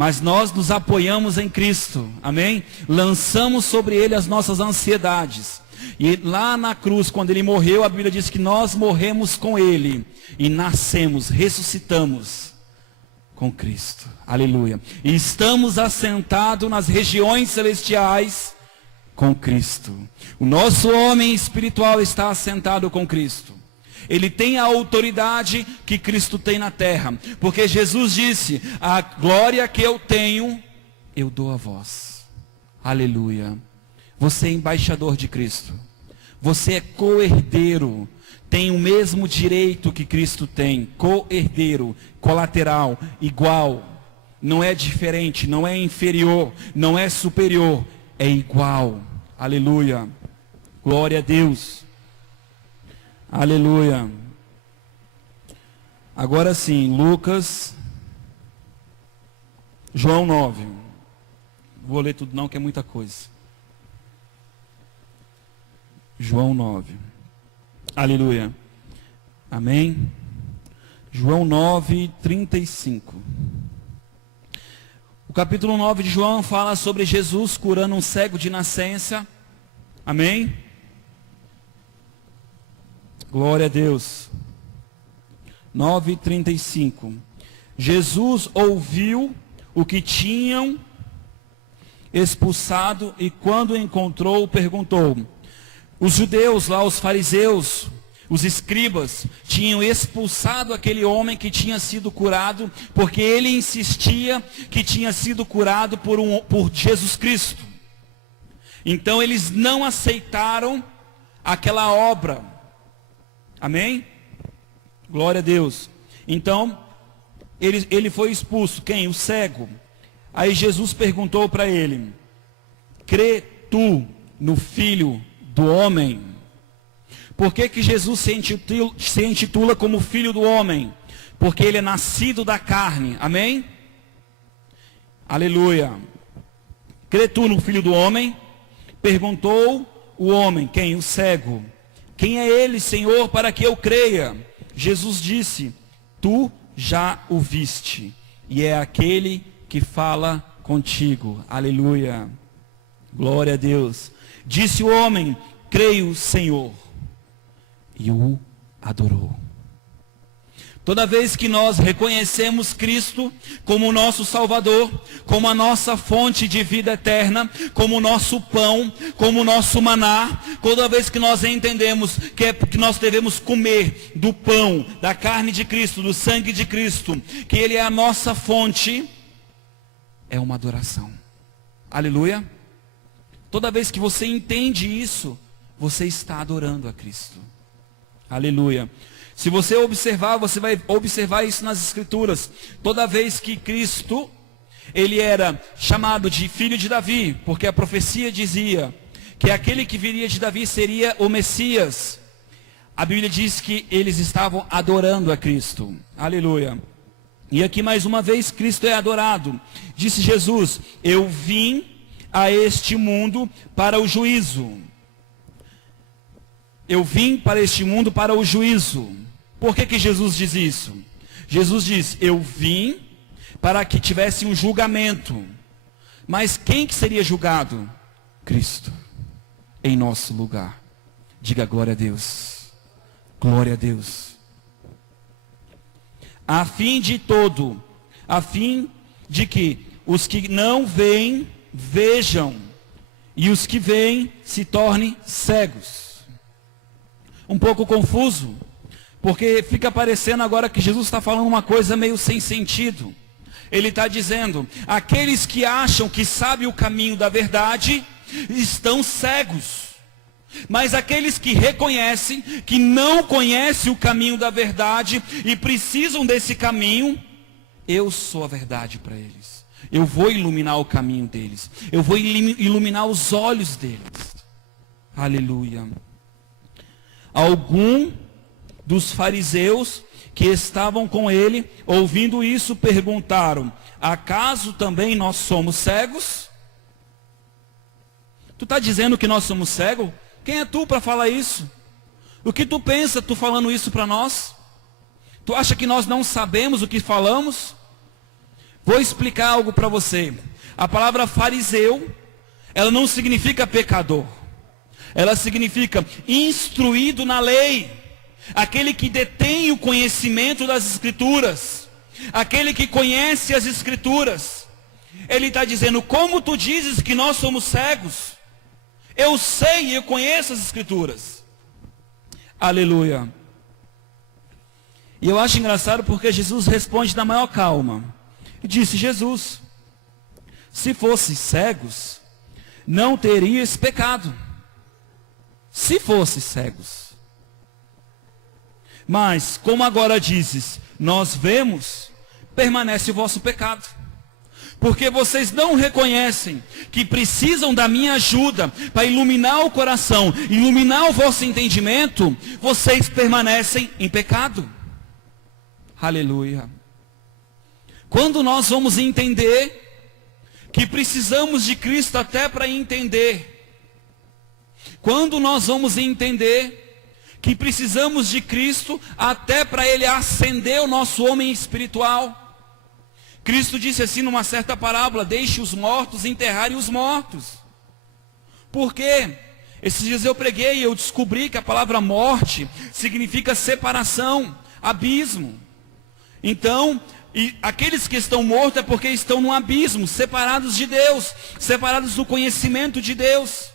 mas nós nos apoiamos em Cristo, amém? Lançamos sobre Ele as nossas ansiedades. E lá na cruz, quando Ele morreu, a Bíblia diz que nós morremos com Ele e nascemos, ressuscitamos com Cristo, aleluia. E estamos assentados nas regiões celestiais com Cristo. O nosso homem espiritual está assentado com Cristo. Ele tem a autoridade que Cristo tem na terra, porque Jesus disse: a glória que eu tenho, eu dou a vós, aleluia. Você é embaixador de Cristo, você é co-herdeiro, tem o mesmo direito que Cristo tem, co-herdeiro, colateral, igual, não é diferente, não é inferior, não é superior, é igual, aleluia, glória a Deus, aleluia. Agora sim, João 9, vou ler tudo não, que é muita coisa. João 9, aleluia, amém. João 9, 35. O capítulo 9 de João fala sobre Jesus curando um cego de nascença, amém. Glória a Deus. 9, 35. Jesus ouviu o que tinham expulsado e quando encontrou, perguntou. Os judeus lá, os fariseus, os escribas, tinham expulsado aquele homem que tinha sido curado, porque ele insistia que tinha sido curado por Jesus Cristo. Então eles não aceitaram aquela obra. Amém? Glória a Deus. Então, ele foi expulso. Quem? O cego. Aí Jesus perguntou para ele: crê tu no Filho do Homem? Por que Jesus se intitula como Filho do Homem? Porque ele é nascido da carne, amém? Aleluia. Crê tu no Filho do Homem? Perguntou o homem, quem? O cego. Quem é ele, Senhor, para que eu creia? Jesus disse: tu já o viste, e é aquele que fala contigo, aleluia, glória a Deus. Disse o homem: creio, Senhor, e o adorou. Toda vez que nós reconhecemos Cristo como o nosso Salvador, como a nossa fonte de vida eterna, como o nosso pão, como o nosso maná, toda vez que nós entendemos que nós devemos comer do pão, da carne de Cristo, do sangue de Cristo, que Ele é a nossa fonte, é uma adoração. Aleluia. Toda vez que você entende isso, você está adorando a Cristo. Aleluia. Se você observar, você vai observar isso nas Escrituras. Toda vez que Cristo, ele era chamado de filho de Davi, porque a profecia dizia que aquele que viria de Davi seria o Messias. A Bíblia diz que eles estavam adorando a Cristo. Aleluia. E aqui mais uma vez Cristo é adorado. Disse Jesus: eu vim a este mundo para o juízo. Eu vim para este mundo para o juízo. Por que Jesus diz isso? Jesus diz: eu vim para que tivesse um julgamento. Mas quem que seria julgado? Cristo, em nosso lugar. Diga glória a Deus. Glória a Deus. A fim de que os que não veem, vejam, e os que veem se tornem cegos. Um pouco confuso, porque fica parecendo agora que Jesus está falando uma coisa meio sem sentido. Ele está dizendo: aqueles que acham que sabem o caminho da verdade, estão cegos. Mas aqueles que reconhecem, que não conhecem o caminho da verdade, e precisam desse caminho, eu sou a verdade para eles. Eu vou iluminar o caminho deles. Eu vou iluminar os olhos deles. Aleluia. Algum dos fariseus que estavam com ele, ouvindo isso, perguntaram: acaso também nós somos cegos? Tu está dizendo que nós somos cegos? Quem é tu para falar isso? O que tu pensa, tu falando isso para nós? Tu acha que nós não sabemos o que falamos? Vou explicar algo para você. A palavra fariseu, ela não significa pecador. Ela significa instruído na lei. Aquele que detém o conhecimento das Escrituras. Aquele que conhece as Escrituras. Ele está dizendo, como tu dizes que nós somos cegos? Eu sei e eu conheço as Escrituras. Aleluia. E eu acho engraçado porque Jesus responde na maior calma. E disse, Jesus, se fosse cegos, não terias pecado. Se fosse cegos. Mas, como agora dizes, nós vemos, permanece o vosso pecado. Porque vocês não reconhecem que precisam da minha ajuda para iluminar o coração, iluminar o vosso entendimento, vocês permanecem em pecado. Aleluia. Quando nós vamos entender que precisamos de Cristo até para entender, quando nós vamos entender que precisamos de Cristo até para Ele acender o nosso homem espiritual. Cristo disse assim numa certa parábola, deixe os mortos enterrarem os mortos. Por quê? Esses dias eu preguei e eu descobri que a palavra morte significa separação, abismo. Então, aqueles que estão mortos é porque estão num abismo, separados de Deus, separados do conhecimento de Deus.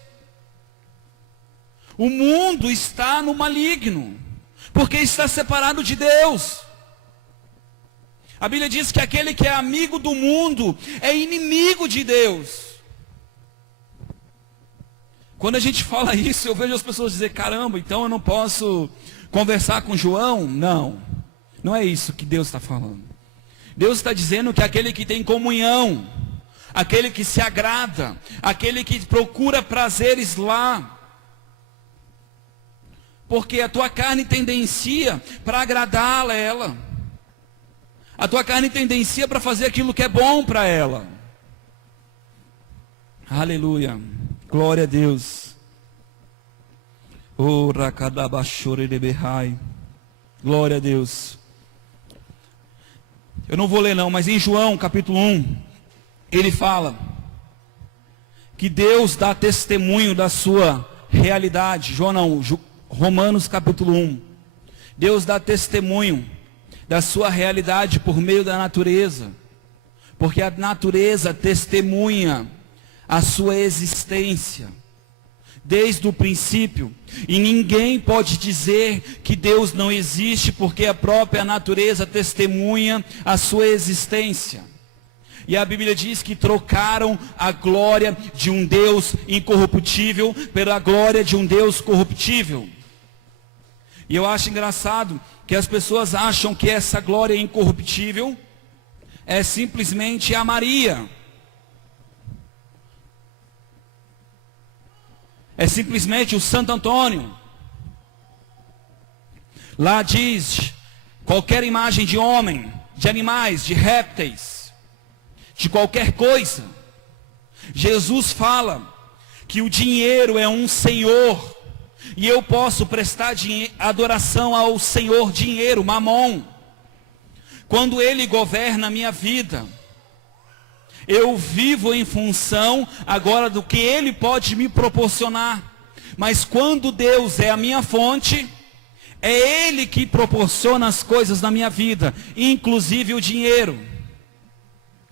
O mundo está no maligno, porque está separado de Deus. A Bíblia diz que aquele que é amigo do mundo é inimigo de Deus. Quando a gente fala isso, eu vejo as pessoas dizer, caramba, então eu não posso conversar com João? Não, não é isso que Deus está falando. Deus está dizendo que aquele que tem comunhão, aquele que se agrada, aquele que procura prazeres lá, porque a tua carne tendencia para agradá-la, ela. A tua carne tendencia para fazer aquilo que é bom para ela. Aleluia. Glória a Deus. Glória a Deus. Eu não vou ler não, mas em João capítulo 1, ele fala que Deus dá testemunho da sua realidade. Romanos capítulo 1. Deus dá testemunho da sua realidade por meio da natureza, porque a natureza testemunha a sua existência desde o princípio, e ninguém pode dizer que Deus não existe, porque a própria natureza testemunha a sua existência. E a Bíblia diz que trocaram a glória de um Deus incorruptível pela glória de um Deus corruptível. E eu acho engraçado que as pessoas acham que essa glória incorruptível é simplesmente a Maria. É simplesmente o Santo Antônio. Lá diz, qualquer imagem de homem, de animais, de répteis, de qualquer coisa. Jesus fala que o dinheiro é um senhor, e eu posso prestar adoração ao Senhor dinheiro, Mamon. Quando Ele governa a minha vida, eu vivo em função agora do que Ele pode me proporcionar. Mas quando Deus é a minha fonte, é Ele que proporciona as coisas na minha vida, inclusive o dinheiro.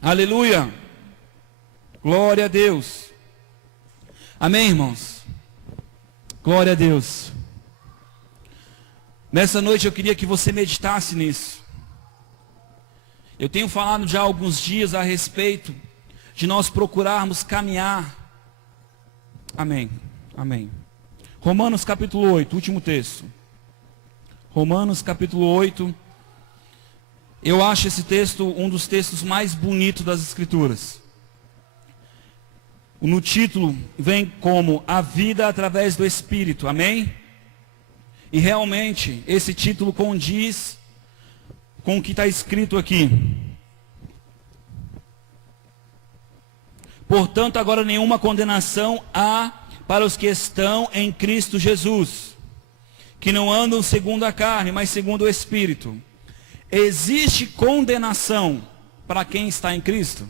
Aleluia. Glória a Deus. Amém, irmãos? Glória a Deus. Nessa noite eu queria que você meditasse nisso. Eu tenho falado já há alguns dias a respeito de nós procurarmos caminhar. Amém. Amém. Romanos capítulo 8, último texto. Romanos capítulo 8. Eu acho esse texto um dos textos mais bonitos das Escrituras. No título vem como a vida através do Espírito, amém? E realmente esse título condiz com o que está escrito aqui. Portanto, agora nenhuma condenação há para os que estão em Cristo Jesus, que não andam segundo a carne, mas segundo o Espírito. Existe condenação para quem está em Cristo?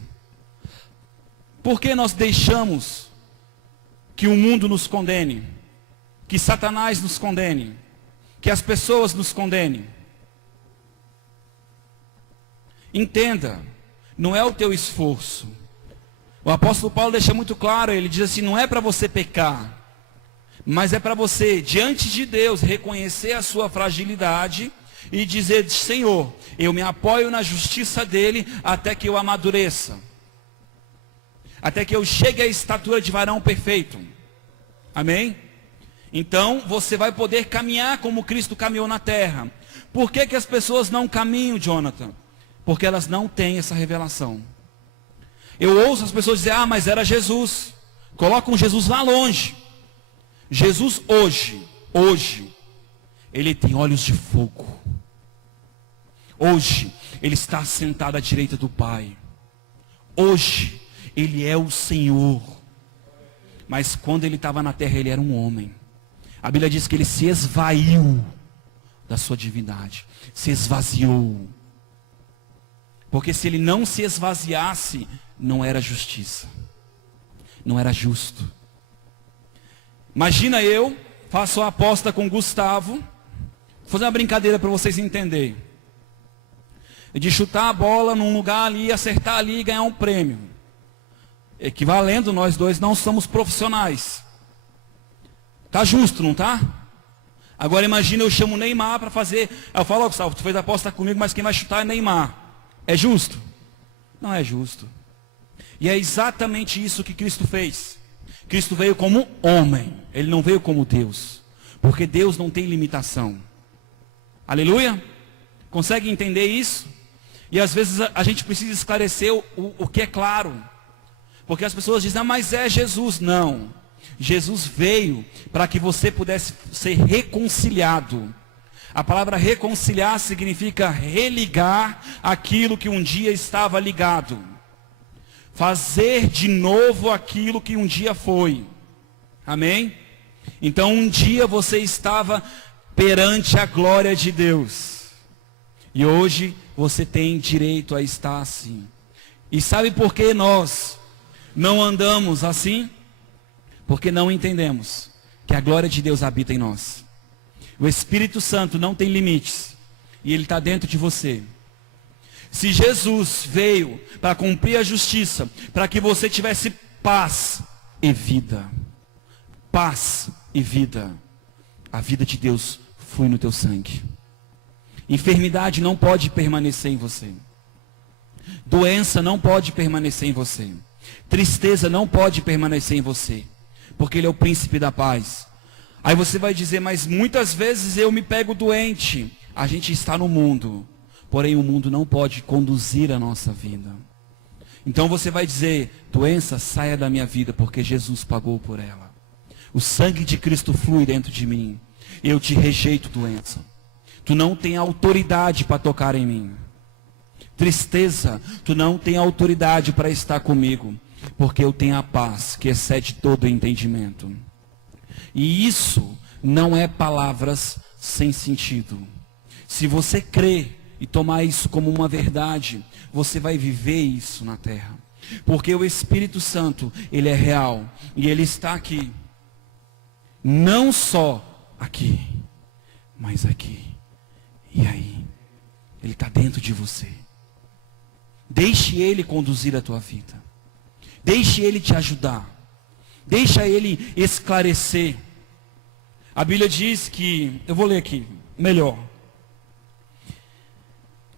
Por que nós deixamos que o mundo nos condene, que Satanás nos condene, que as pessoas nos condenem? Entenda, não é o teu esforço. O apóstolo Paulo deixa muito claro, ele diz assim, não é para você pecar, mas é para você, diante de Deus, reconhecer a sua fragilidade e dizer, Senhor, eu me apoio na justiça dele até que eu amadureça, até que eu chegue à estatura de varão perfeito. Amém? Então, você vai poder caminhar como Cristo caminhou na terra. Por que que as pessoas não caminham, Jonathan? Porque elas não têm essa revelação. Eu ouço as pessoas dizer, mas era Jesus. Colocam Jesus lá longe. Jesus hoje, ele tem olhos de fogo. Hoje, ele está sentado à direita do Pai. Hoje, ele é o Senhor. Mas quando ele estava na terra, ele era um homem. A Bíblia diz que ele se esvaiu da sua divindade. Se esvaziou. Porque se ele não se esvaziasse, não era justiça. Não era justo. Imagina eu, faço a aposta com Gustavo. Vou fazer uma brincadeira para vocês entenderem. De chutar a bola num lugar ali, acertar ali e ganhar um prêmio. Equivalendo, nós dois não somos profissionais. Tá justo, não tá? Agora imagina eu chamo o Neymar para fazer. Eu falo, Gustavo, tu fez a aposta comigo, mas quem vai chutar é Neymar. É justo? Não é justo. E é exatamente isso que Cristo fez. Cristo veio como homem. Ele não veio como Deus. Porque Deus não tem limitação. Aleluia? Consegue entender isso? E às vezes a gente precisa esclarecer o que é claro. Porque as pessoas dizem, mas é Jesus. Não. Jesus veio para que você pudesse ser reconciliado. A palavra reconciliar significa religar aquilo que um dia estava ligado. Fazer de novo aquilo que um dia foi. Amém? Então um dia você estava perante a glória de Deus. E hoje você tem direito a estar assim. E sabe por que nós não andamos assim? Porque não entendemos que a glória de Deus habita em nós. O Espírito Santo não tem limites. E ele está dentro de você. Se Jesus veio para cumprir a justiça, para que você tivesse paz e vida. Paz e vida. A vida de Deus flui no teu sangue. Enfermidade não pode permanecer em você. Doença não pode permanecer em você. Tristeza não pode permanecer em você. Porque Ele é o príncipe da paz. Aí você vai dizer, mas muitas vezes eu me pego doente. A gente está no mundo, porém o mundo não pode conduzir a nossa vida. Então você vai dizer, doença, saia da minha vida, porque Jesus pagou por ela. O sangue de Cristo flui dentro de mim. Eu te rejeito, doença. Tu não tem autoridade para tocar em mim. Tristeza, tu não tem autoridade para estar comigo, porque eu tenho a paz que excede todo o entendimento. E isso não é palavras sem sentido. Se você crer e tomar isso como uma verdade, você vai viver isso na terra. Porque o Espírito Santo, ele é real. E ele está aqui. Não só aqui, mas aqui. E aí? Ele está dentro de você. Deixe ele conduzir a tua vida. Deixe ele te ajudar. Deixa ele esclarecer. A Bíblia diz que, eu vou ler aqui, melhor.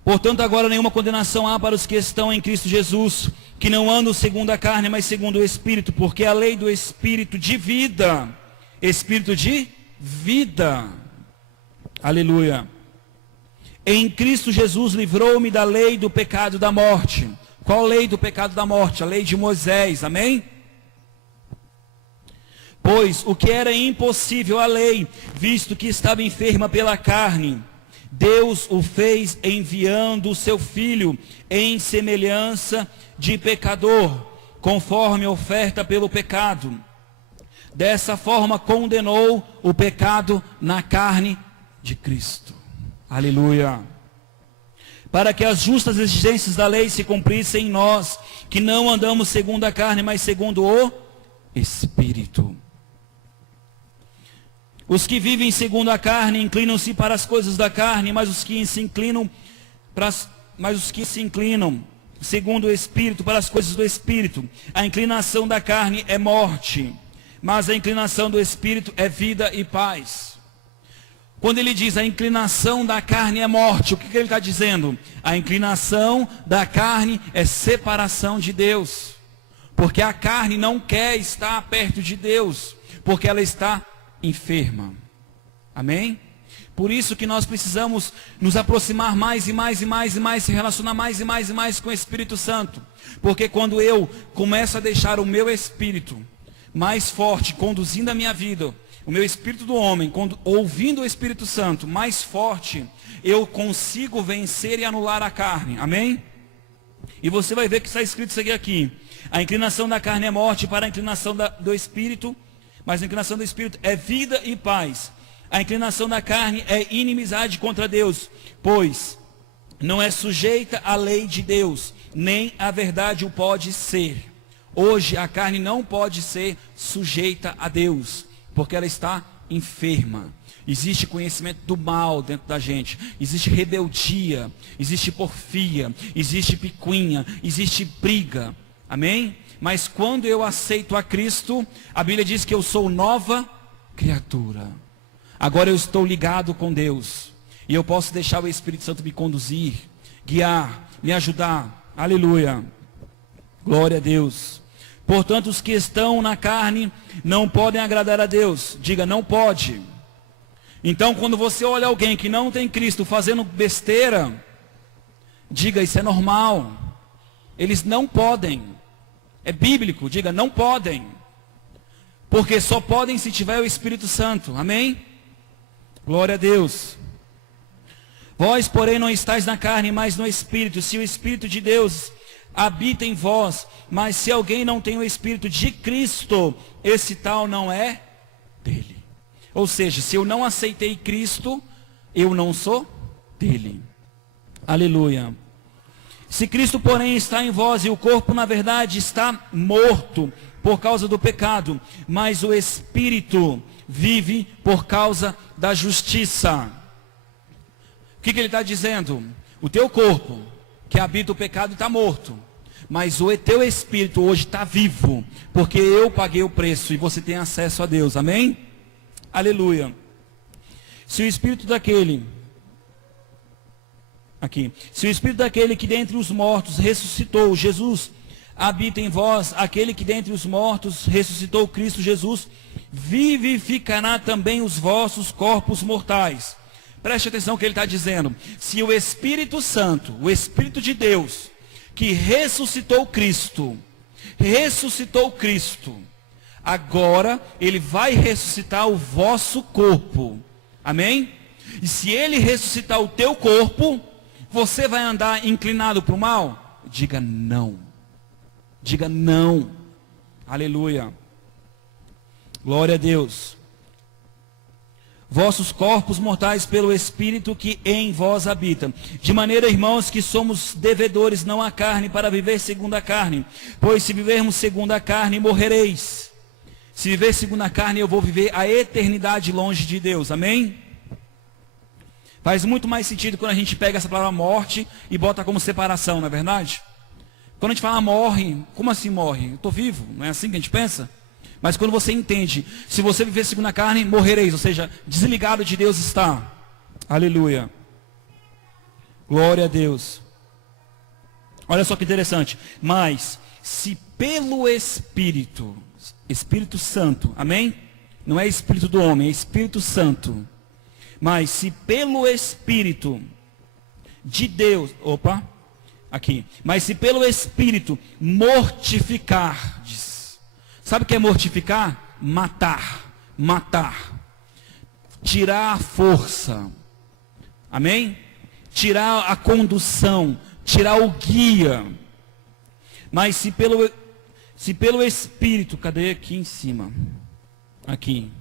Portanto, agora nenhuma condenação há para os que estão em Cristo Jesus, que não andam segundo a carne, mas segundo o Espírito, porque a lei do Espírito de vida, Espírito de vida, aleluia, em Cristo Jesus livrou-me da lei do pecado e da morte. Qual lei do pecado e da morte? A lei de Moisés, amém? Pois o que era impossível à lei, visto que estava enferma pela carne, Deus o fez enviando o seu Filho em semelhança de pecador, conforme oferta pelo pecado. Dessa forma condenou o pecado na carne de Cristo. Aleluia. para que as justas exigências da lei se cumprissem em nós, que não andamos segundo a carne, mas segundo o Espírito. Os que vivem segundo a carne inclinam-se para as coisas da carne, mas os que se inclinam segundo o Espírito para as coisas do Espírito. A inclinação da carne é morte, mas a inclinação do Espírito é vida e paz. Quando ele diz a inclinação da carne é morte, o que ele está dizendo? A inclinação da carne é separação de Deus, porque a carne não quer estar perto de Deus, porque ela está enferma. Amém? Por isso que nós precisamos nos aproximar mais e mais e mais e mais, se relacionar mais e mais e mais com o Espírito Santo. Porque quando eu começo a deixar o meu espírito mais forte, conduzindo a minha vida, o meu espírito do homem, ouvindo o Espírito Santo mais forte, eu consigo vencer e anular a carne. Amém? E você vai ver que está escrito isso aqui. A inclinação da carne é morte, para a inclinação do Espírito, mas a inclinação do Espírito é vida e paz. A inclinação da carne é inimizade contra Deus, pois não é sujeita à lei de Deus, nem a verdade o pode ser. Hoje a carne não pode ser sujeita a Deus, porque ela está enferma. Existe conhecimento do mal dentro da gente, existe rebeldia, existe porfia, existe picuinha, existe briga. Amém? Mas quando eu aceito a Cristo, a Bíblia diz que eu sou nova criatura. Agora eu estou ligado com Deus, e eu posso deixar o Espírito Santo me conduzir, guiar, me ajudar. Aleluia. Glória a Deus. Portanto, os que estão na carne não podem agradar a Deus. Diga, não pode. Então, quando você olha alguém que não tem Cristo fazendo besteira, diga, isso é normal. Eles não podem. É bíblico, diga, não podem. Porque só podem se tiver o Espírito Santo. Amém? Glória a Deus. Vós, porém, não estáis na carne, mas no Espírito, se o Espírito de Deus habita em vós. Mas se alguém não tem o Espírito de Cristo, esse tal não é dele. Ou seja, se eu não aceitei Cristo, eu não sou dele. Aleluia. Se Cristo, porém, está em vós, e o corpo, na verdade, está morto por causa do pecado, mas o Espírito vive por causa da justiça. O que ele está dizendo? O teu corpo, que habita o pecado, está morto, mas o teu espírito hoje está vivo, porque eu paguei o preço e você tem acesso a Deus. Amém? Aleluia. Se o espírito daquele que dentre os mortos ressuscitou Jesus habita em vós, aquele que dentre os mortos ressuscitou Cristo Jesus, vivificará também os vossos corpos mortais. Preste atenção no que ele está dizendo. Se o Espírito Santo, o Espírito de Deus, que ressuscitou Cristo, agora ele vai ressuscitar o vosso corpo. Amém? E se ele ressuscitar o teu corpo, você vai andar inclinado para o mal? Diga não. Diga não. Aleluia. Glória a Deus. Vossos corpos mortais pelo Espírito que em vós habita. De maneira, irmãos, que somos devedores não à carne, para viver segundo a carne. Pois se vivermos segundo a carne, morrereis. Se viver segundo a carne, eu vou viver a eternidade longe de Deus. Amém? Faz muito mais sentido quando a gente pega essa palavra morte e bota como separação, não é verdade? Quando a gente fala morre, como assim morre? Eu estou vivo, não é assim que a gente pensa? Mas quando você entende, se você viver segundo a carne, morrereis, ou seja, desligado de Deus está. Aleluia. Glória a Deus. Olha só que interessante. Mas, se pelo Espírito, Espírito Santo, amém? Não é Espírito do homem, é Espírito Santo. Mas se pelo Espírito de Deus, mas se pelo Espírito mortificardes. Sabe o que é mortificar? Matar. Tirar a força. Amém? Tirar a condução, tirar o guia. Mas se pelo Espírito, cadê aqui em cima? Aqui.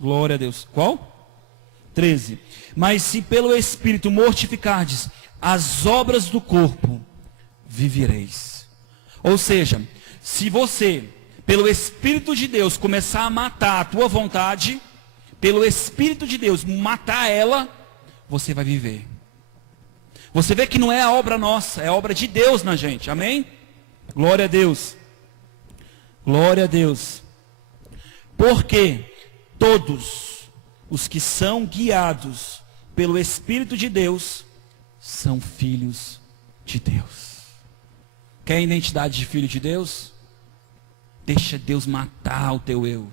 Glória a Deus. Qual? 13. Mas se pelo Espírito mortificardes as obras do corpo, vivereis. Ou seja, se você, pelo Espírito de Deus, começar a matar a tua vontade, pelo Espírito de Deus, matar ela, você vai viver. Você vê que não é a obra nossa, é a obra de Deus na gente, amém? Glória a Deus. Glória a Deus. Porque todos os que são guiados pelo Espírito de Deus, são filhos de Deus. Quer a identidade de filho de Deus? Deixa Deus matar o teu eu.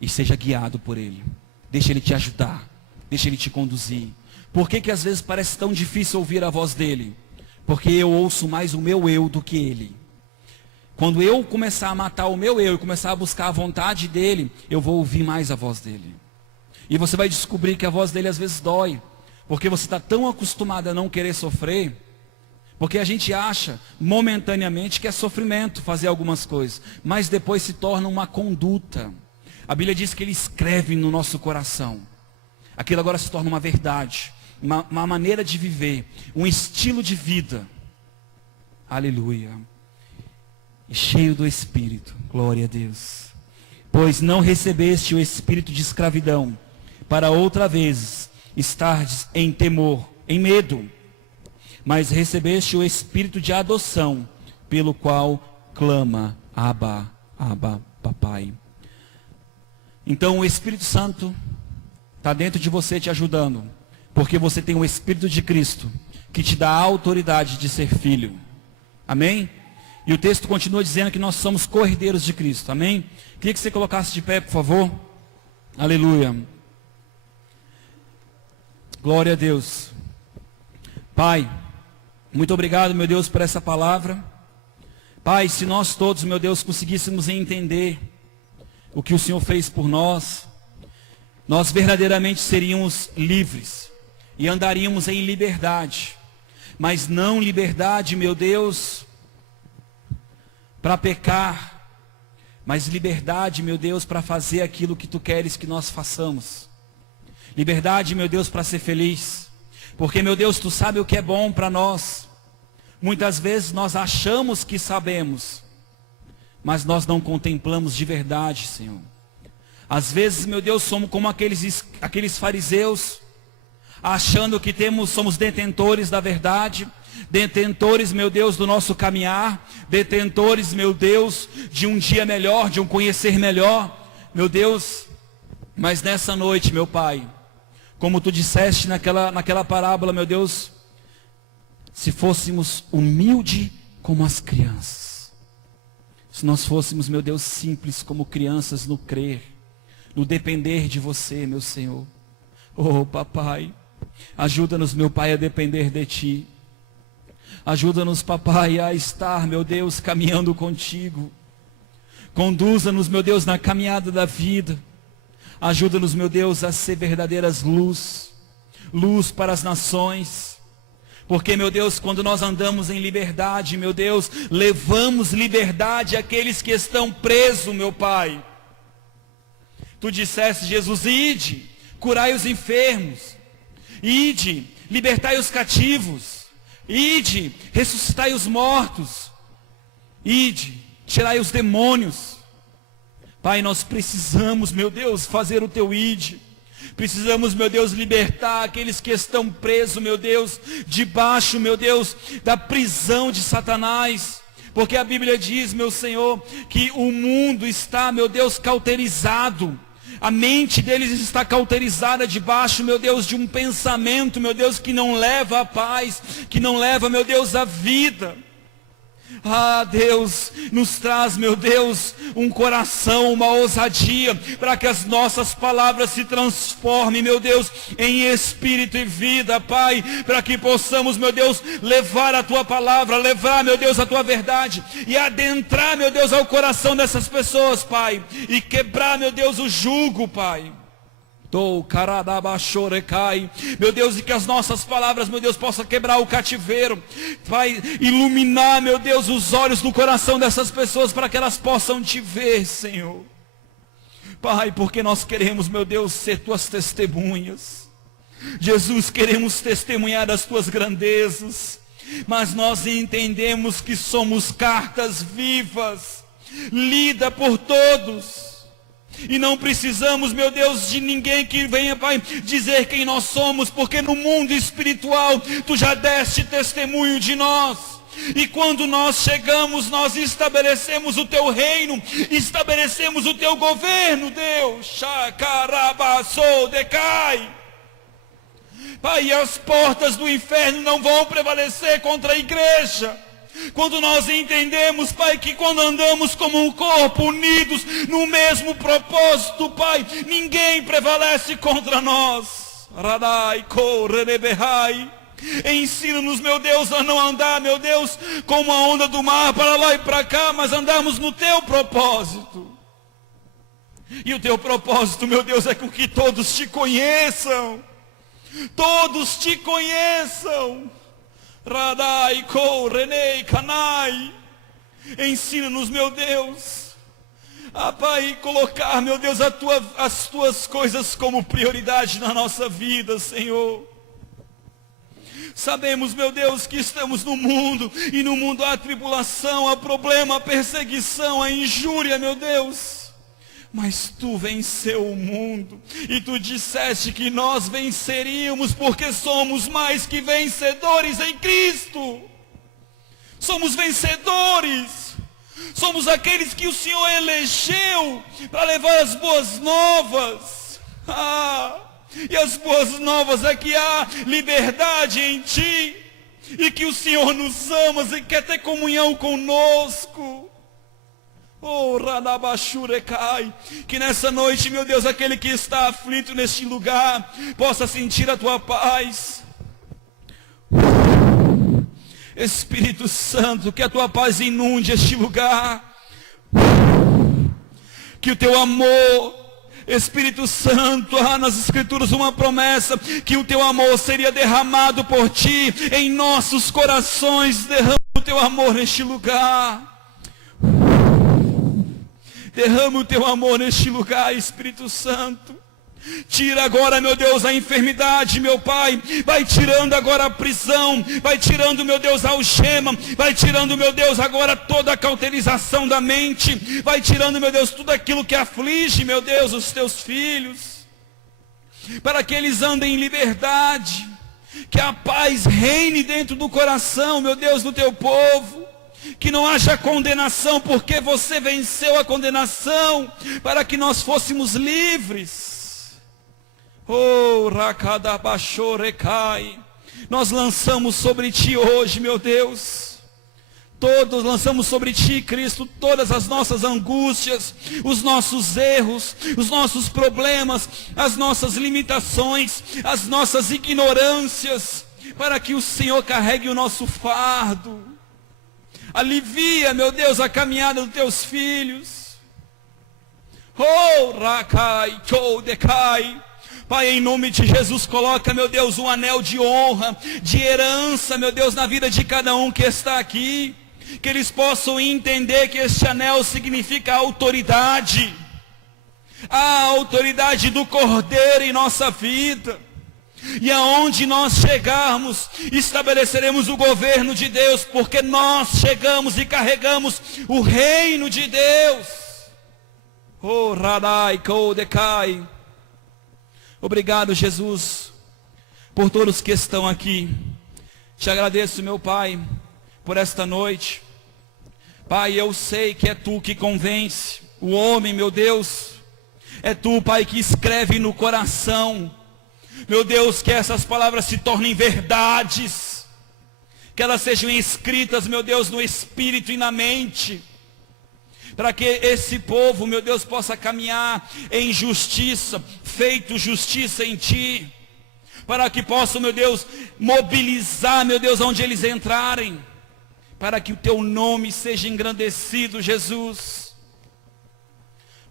E seja guiado por Ele. Deixa Ele te ajudar. Deixa Ele te conduzir. Por que às vezes parece tão difícil ouvir a voz dEle? Porque eu ouço mais o meu eu do que Ele. Quando eu começar a matar o meu eu e começar a buscar a vontade dEle, eu vou ouvir mais a voz dEle. E você vai descobrir que a voz dEle às vezes dói. Porque você está tão acostumado a não querer sofrer. Porque a gente acha momentaneamente que é sofrimento fazer algumas coisas. Mas depois se torna uma conduta. A Bíblia diz que Ele escreve no nosso coração. Aquilo agora se torna uma verdade. Uma maneira de viver. Um estilo de vida. Aleluia. E cheio do Espírito. Glória a Deus. Pois não recebeste o espírito de escravidão, para outra vez estardes em temor, em medo. Mas recebeste o espírito de adoção, pelo qual clama, Abba, Abba, papai. Então o Espírito Santo está dentro de você te ajudando, porque você tem o Espírito de Cristo, que te dá a autoridade de ser filho. Amém? E o texto continua dizendo que nós somos cordeiros de Cristo. Amém? Queria que você colocasse de pé, por favor. Aleluia. Glória a Deus. Pai, muito obrigado, meu Deus, por essa palavra. Pai, se nós todos, meu Deus, conseguíssemos entender o que o Senhor fez por nós, nós verdadeiramente seríamos livres e andaríamos em liberdade. Mas não liberdade, meu Deus, para pecar, mas liberdade, meu Deus, para fazer aquilo que Tu queres que nós façamos. Liberdade, meu Deus, para ser feliz. Porque, meu Deus, Tu sabe o que é bom para nós. Muitas vezes nós achamos que sabemos, mas nós não contemplamos de verdade, Senhor. Às vezes, meu Deus, somos como aqueles fariseus, achando que somos detentores da verdade, detentores, meu Deus, do nosso caminhar, detentores, meu Deus, de um dia melhor, de um conhecer melhor, meu Deus. Mas nessa noite, meu Pai, como Tu disseste naquela parábola, meu Deus, se fôssemos humildes como as crianças, se nós fôssemos, meu Deus, simples como crianças no crer, no depender de Você, meu Senhor. Oh, papai, ajuda-nos, meu Pai, a depender de Ti. Ajuda-nos, papai, a estar, meu Deus, caminhando contigo. Conduza-nos, meu Deus, na caminhada da vida. Ajuda-nos, meu Deus, a ser verdadeiras luz para as nações. Porque, meu Deus, quando nós andamos em liberdade, meu Deus, levamos liberdade àqueles que estão presos, meu Pai. Tu disseste, Jesus, ide, curai os enfermos, ide, libertai os cativos, ide, ressuscitai os mortos, ide, tirai os demônios. Pai, nós precisamos, meu Deus, fazer o Teu ide. Precisamos, meu Deus, libertar aqueles que estão presos, meu Deus, debaixo, meu Deus, da prisão de Satanás. Porque a Bíblia diz, meu Senhor, que o mundo está, meu Deus, cauterizado. A mente deles está cauterizada debaixo, meu Deus, de um pensamento, meu Deus, que não leva à paz, que não leva, meu Deus, à vida. Ah, Deus, nos traz, meu Deus, um coração, uma ousadia, para que as nossas palavras se transformem, meu Deus, em espírito e vida, Pai, para que possamos, meu Deus, levar a Tua palavra, levar, meu Deus, a Tua verdade, e adentrar, meu Deus, ao coração dessas pessoas, Pai, e quebrar, meu Deus, o jugo, Pai. Meu Deus, e que as nossas palavras, meu Deus, possam quebrar o cativeiro, Pai, iluminar, meu Deus, os olhos do coração dessas pessoas, para que elas possam Te ver, Senhor. Pai, porque nós queremos, meu Deus, ser tuas testemunhas. Jesus, queremos testemunhar das tuas grandezas, mas nós entendemos que somos cartas vivas, lida por todos, e não precisamos, meu Deus, de ninguém que venha, Pai, dizer quem nós somos, porque no mundo espiritual, Tu já deste testemunho de nós. E quando nós chegamos, nós estabelecemos o Teu reino, estabelecemos o Teu governo, Deus. Shakarabassou, decai. Pai, e as portas do inferno não vão prevalecer contra a igreja. Quando nós entendemos, Pai, que quando andamos como um corpo, unidos no mesmo propósito, Pai, ninguém prevalece contra nós. Radai, korenebehai. Ensina-nos, meu Deus, a não andar, meu Deus, como a onda do mar, para lá e para cá, mas andarmos no Teu propósito. E o Teu propósito, meu Deus, é com que todos Te conheçam. Todos Te conheçam. Radai, Renei, Kanai. Ensina-nos, meu Deus, a, Pai, colocar, meu Deus, as Tuas coisas como prioridade na nossa vida, Senhor. Sabemos, meu Deus, que estamos no mundo, e no mundo há tribulação, há problema, há perseguição, há injúria, meu Deus. Mas Tu venceu o mundo, e Tu disseste que nós venceríamos, porque somos mais que vencedores em Cristo. Somos vencedores, somos aqueles que o Senhor elegeu para levar as boas novas. E as boas novas é que há liberdade em Ti, e que o Senhor nos ama e quer ter comunhão conosco. Oh, Radabashurekai, que nessa noite, meu Deus, aquele que está aflito neste lugar, possa sentir a Tua paz. Espírito Santo, que a Tua paz inunde este lugar, que o Teu amor, Espírito Santo, há nas Escrituras uma promessa, que o Teu amor seria derramado por Ti em nossos corações. Derrama o Teu amor neste lugar. Derrama o Teu amor neste lugar, Espírito Santo. Tira agora, meu Deus, a enfermidade, meu Pai. Vai tirando agora a prisão. Vai tirando, meu Deus, a algema. Vai tirando, meu Deus, agora toda a cauterização da mente. Vai tirando, meu Deus, tudo aquilo que aflige, meu Deus, os Teus filhos, para que eles andem em liberdade. Que a paz reine dentro do coração, meu Deus, do Teu povo. Que não haja condenação, porque Você venceu a condenação, para que nós fôssemos livres. Oh, Rakadabashorekai, nós lançamos sobre Ti hoje, meu Deus, todos lançamos sobre Ti, Cristo, todas as nossas angústias, os nossos erros, os nossos problemas, as nossas limitações, as nossas ignorâncias, para que o Senhor carregue o nosso fardo. Alivia, meu Deus, a caminhada dos Teus filhos. Oh, Rakai, Chodekai. Pai, em nome de Jesus, coloca, meu Deus, um anel de honra, de herança, meu Deus, na vida de cada um que está aqui. Que eles possam entender que este anel significa autoridade. A autoridade do Cordeiro em nossa vida. E aonde nós chegarmos, estabeleceremos o governo de Deus, porque nós chegamos e carregamos o reino de Deus. Oh, Radai, Kodekai. Obrigado, Jesus, por todos que estão aqui. Te agradeço, meu Pai, por esta noite. Pai, eu sei que é Tu que convence o homem, meu Deus. É Tu, Pai, que escreve no coração. Meu Deus, que essas palavras se tornem verdades. Que elas sejam escritas, meu Deus, no espírito e na mente. Para que esse povo, meu Deus, possa caminhar em justiça, feito justiça em Ti. Para que possam, meu Deus, mobilizar, meu Deus, onde eles entrarem. Para que o Teu nome seja engrandecido, Jesus.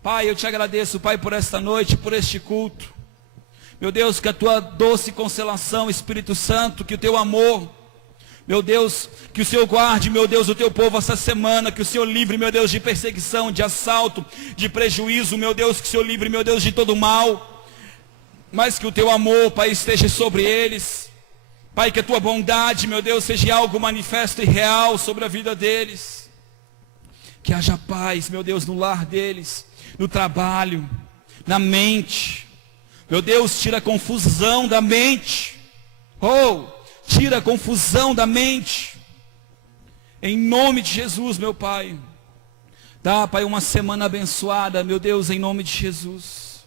Pai, eu Te agradeço, Pai, por esta noite, por este culto. Meu Deus, que a Tua doce consolação, Espírito Santo, que o Teu amor Meu Deus, que o Senhor guarde, meu Deus, o teu povo essa semana, que o Senhor livre, meu Deus, de perseguição, de assalto, de prejuízo, meu Deus, que o Senhor livre, meu Deus, de todo mal, mas que o teu amor, Pai, esteja sobre eles, Pai, que a tua bondade, meu Deus, seja algo manifesto e real sobre a vida deles, que haja paz, meu Deus, no lar deles, no trabalho, na mente, meu Deus, tira a confusão da mente, tira a confusão da mente, em nome de Jesus, meu Pai. Dá, Pai, uma semana abençoada, meu Deus, em nome de Jesus.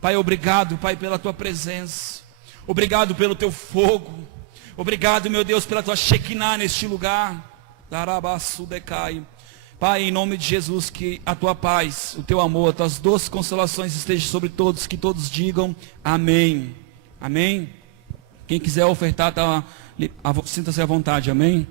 Pai, obrigado, Pai, pela tua presença, obrigado pelo teu fogo, obrigado, meu Deus, pela tua Shekinah neste lugar. Pai, em nome de Jesus, que a tua paz, o teu amor, as tuas doces consolações estejam sobre todos, que todos digam amém. Amém. Quem quiser ofertar, sinta-se à vontade, amém.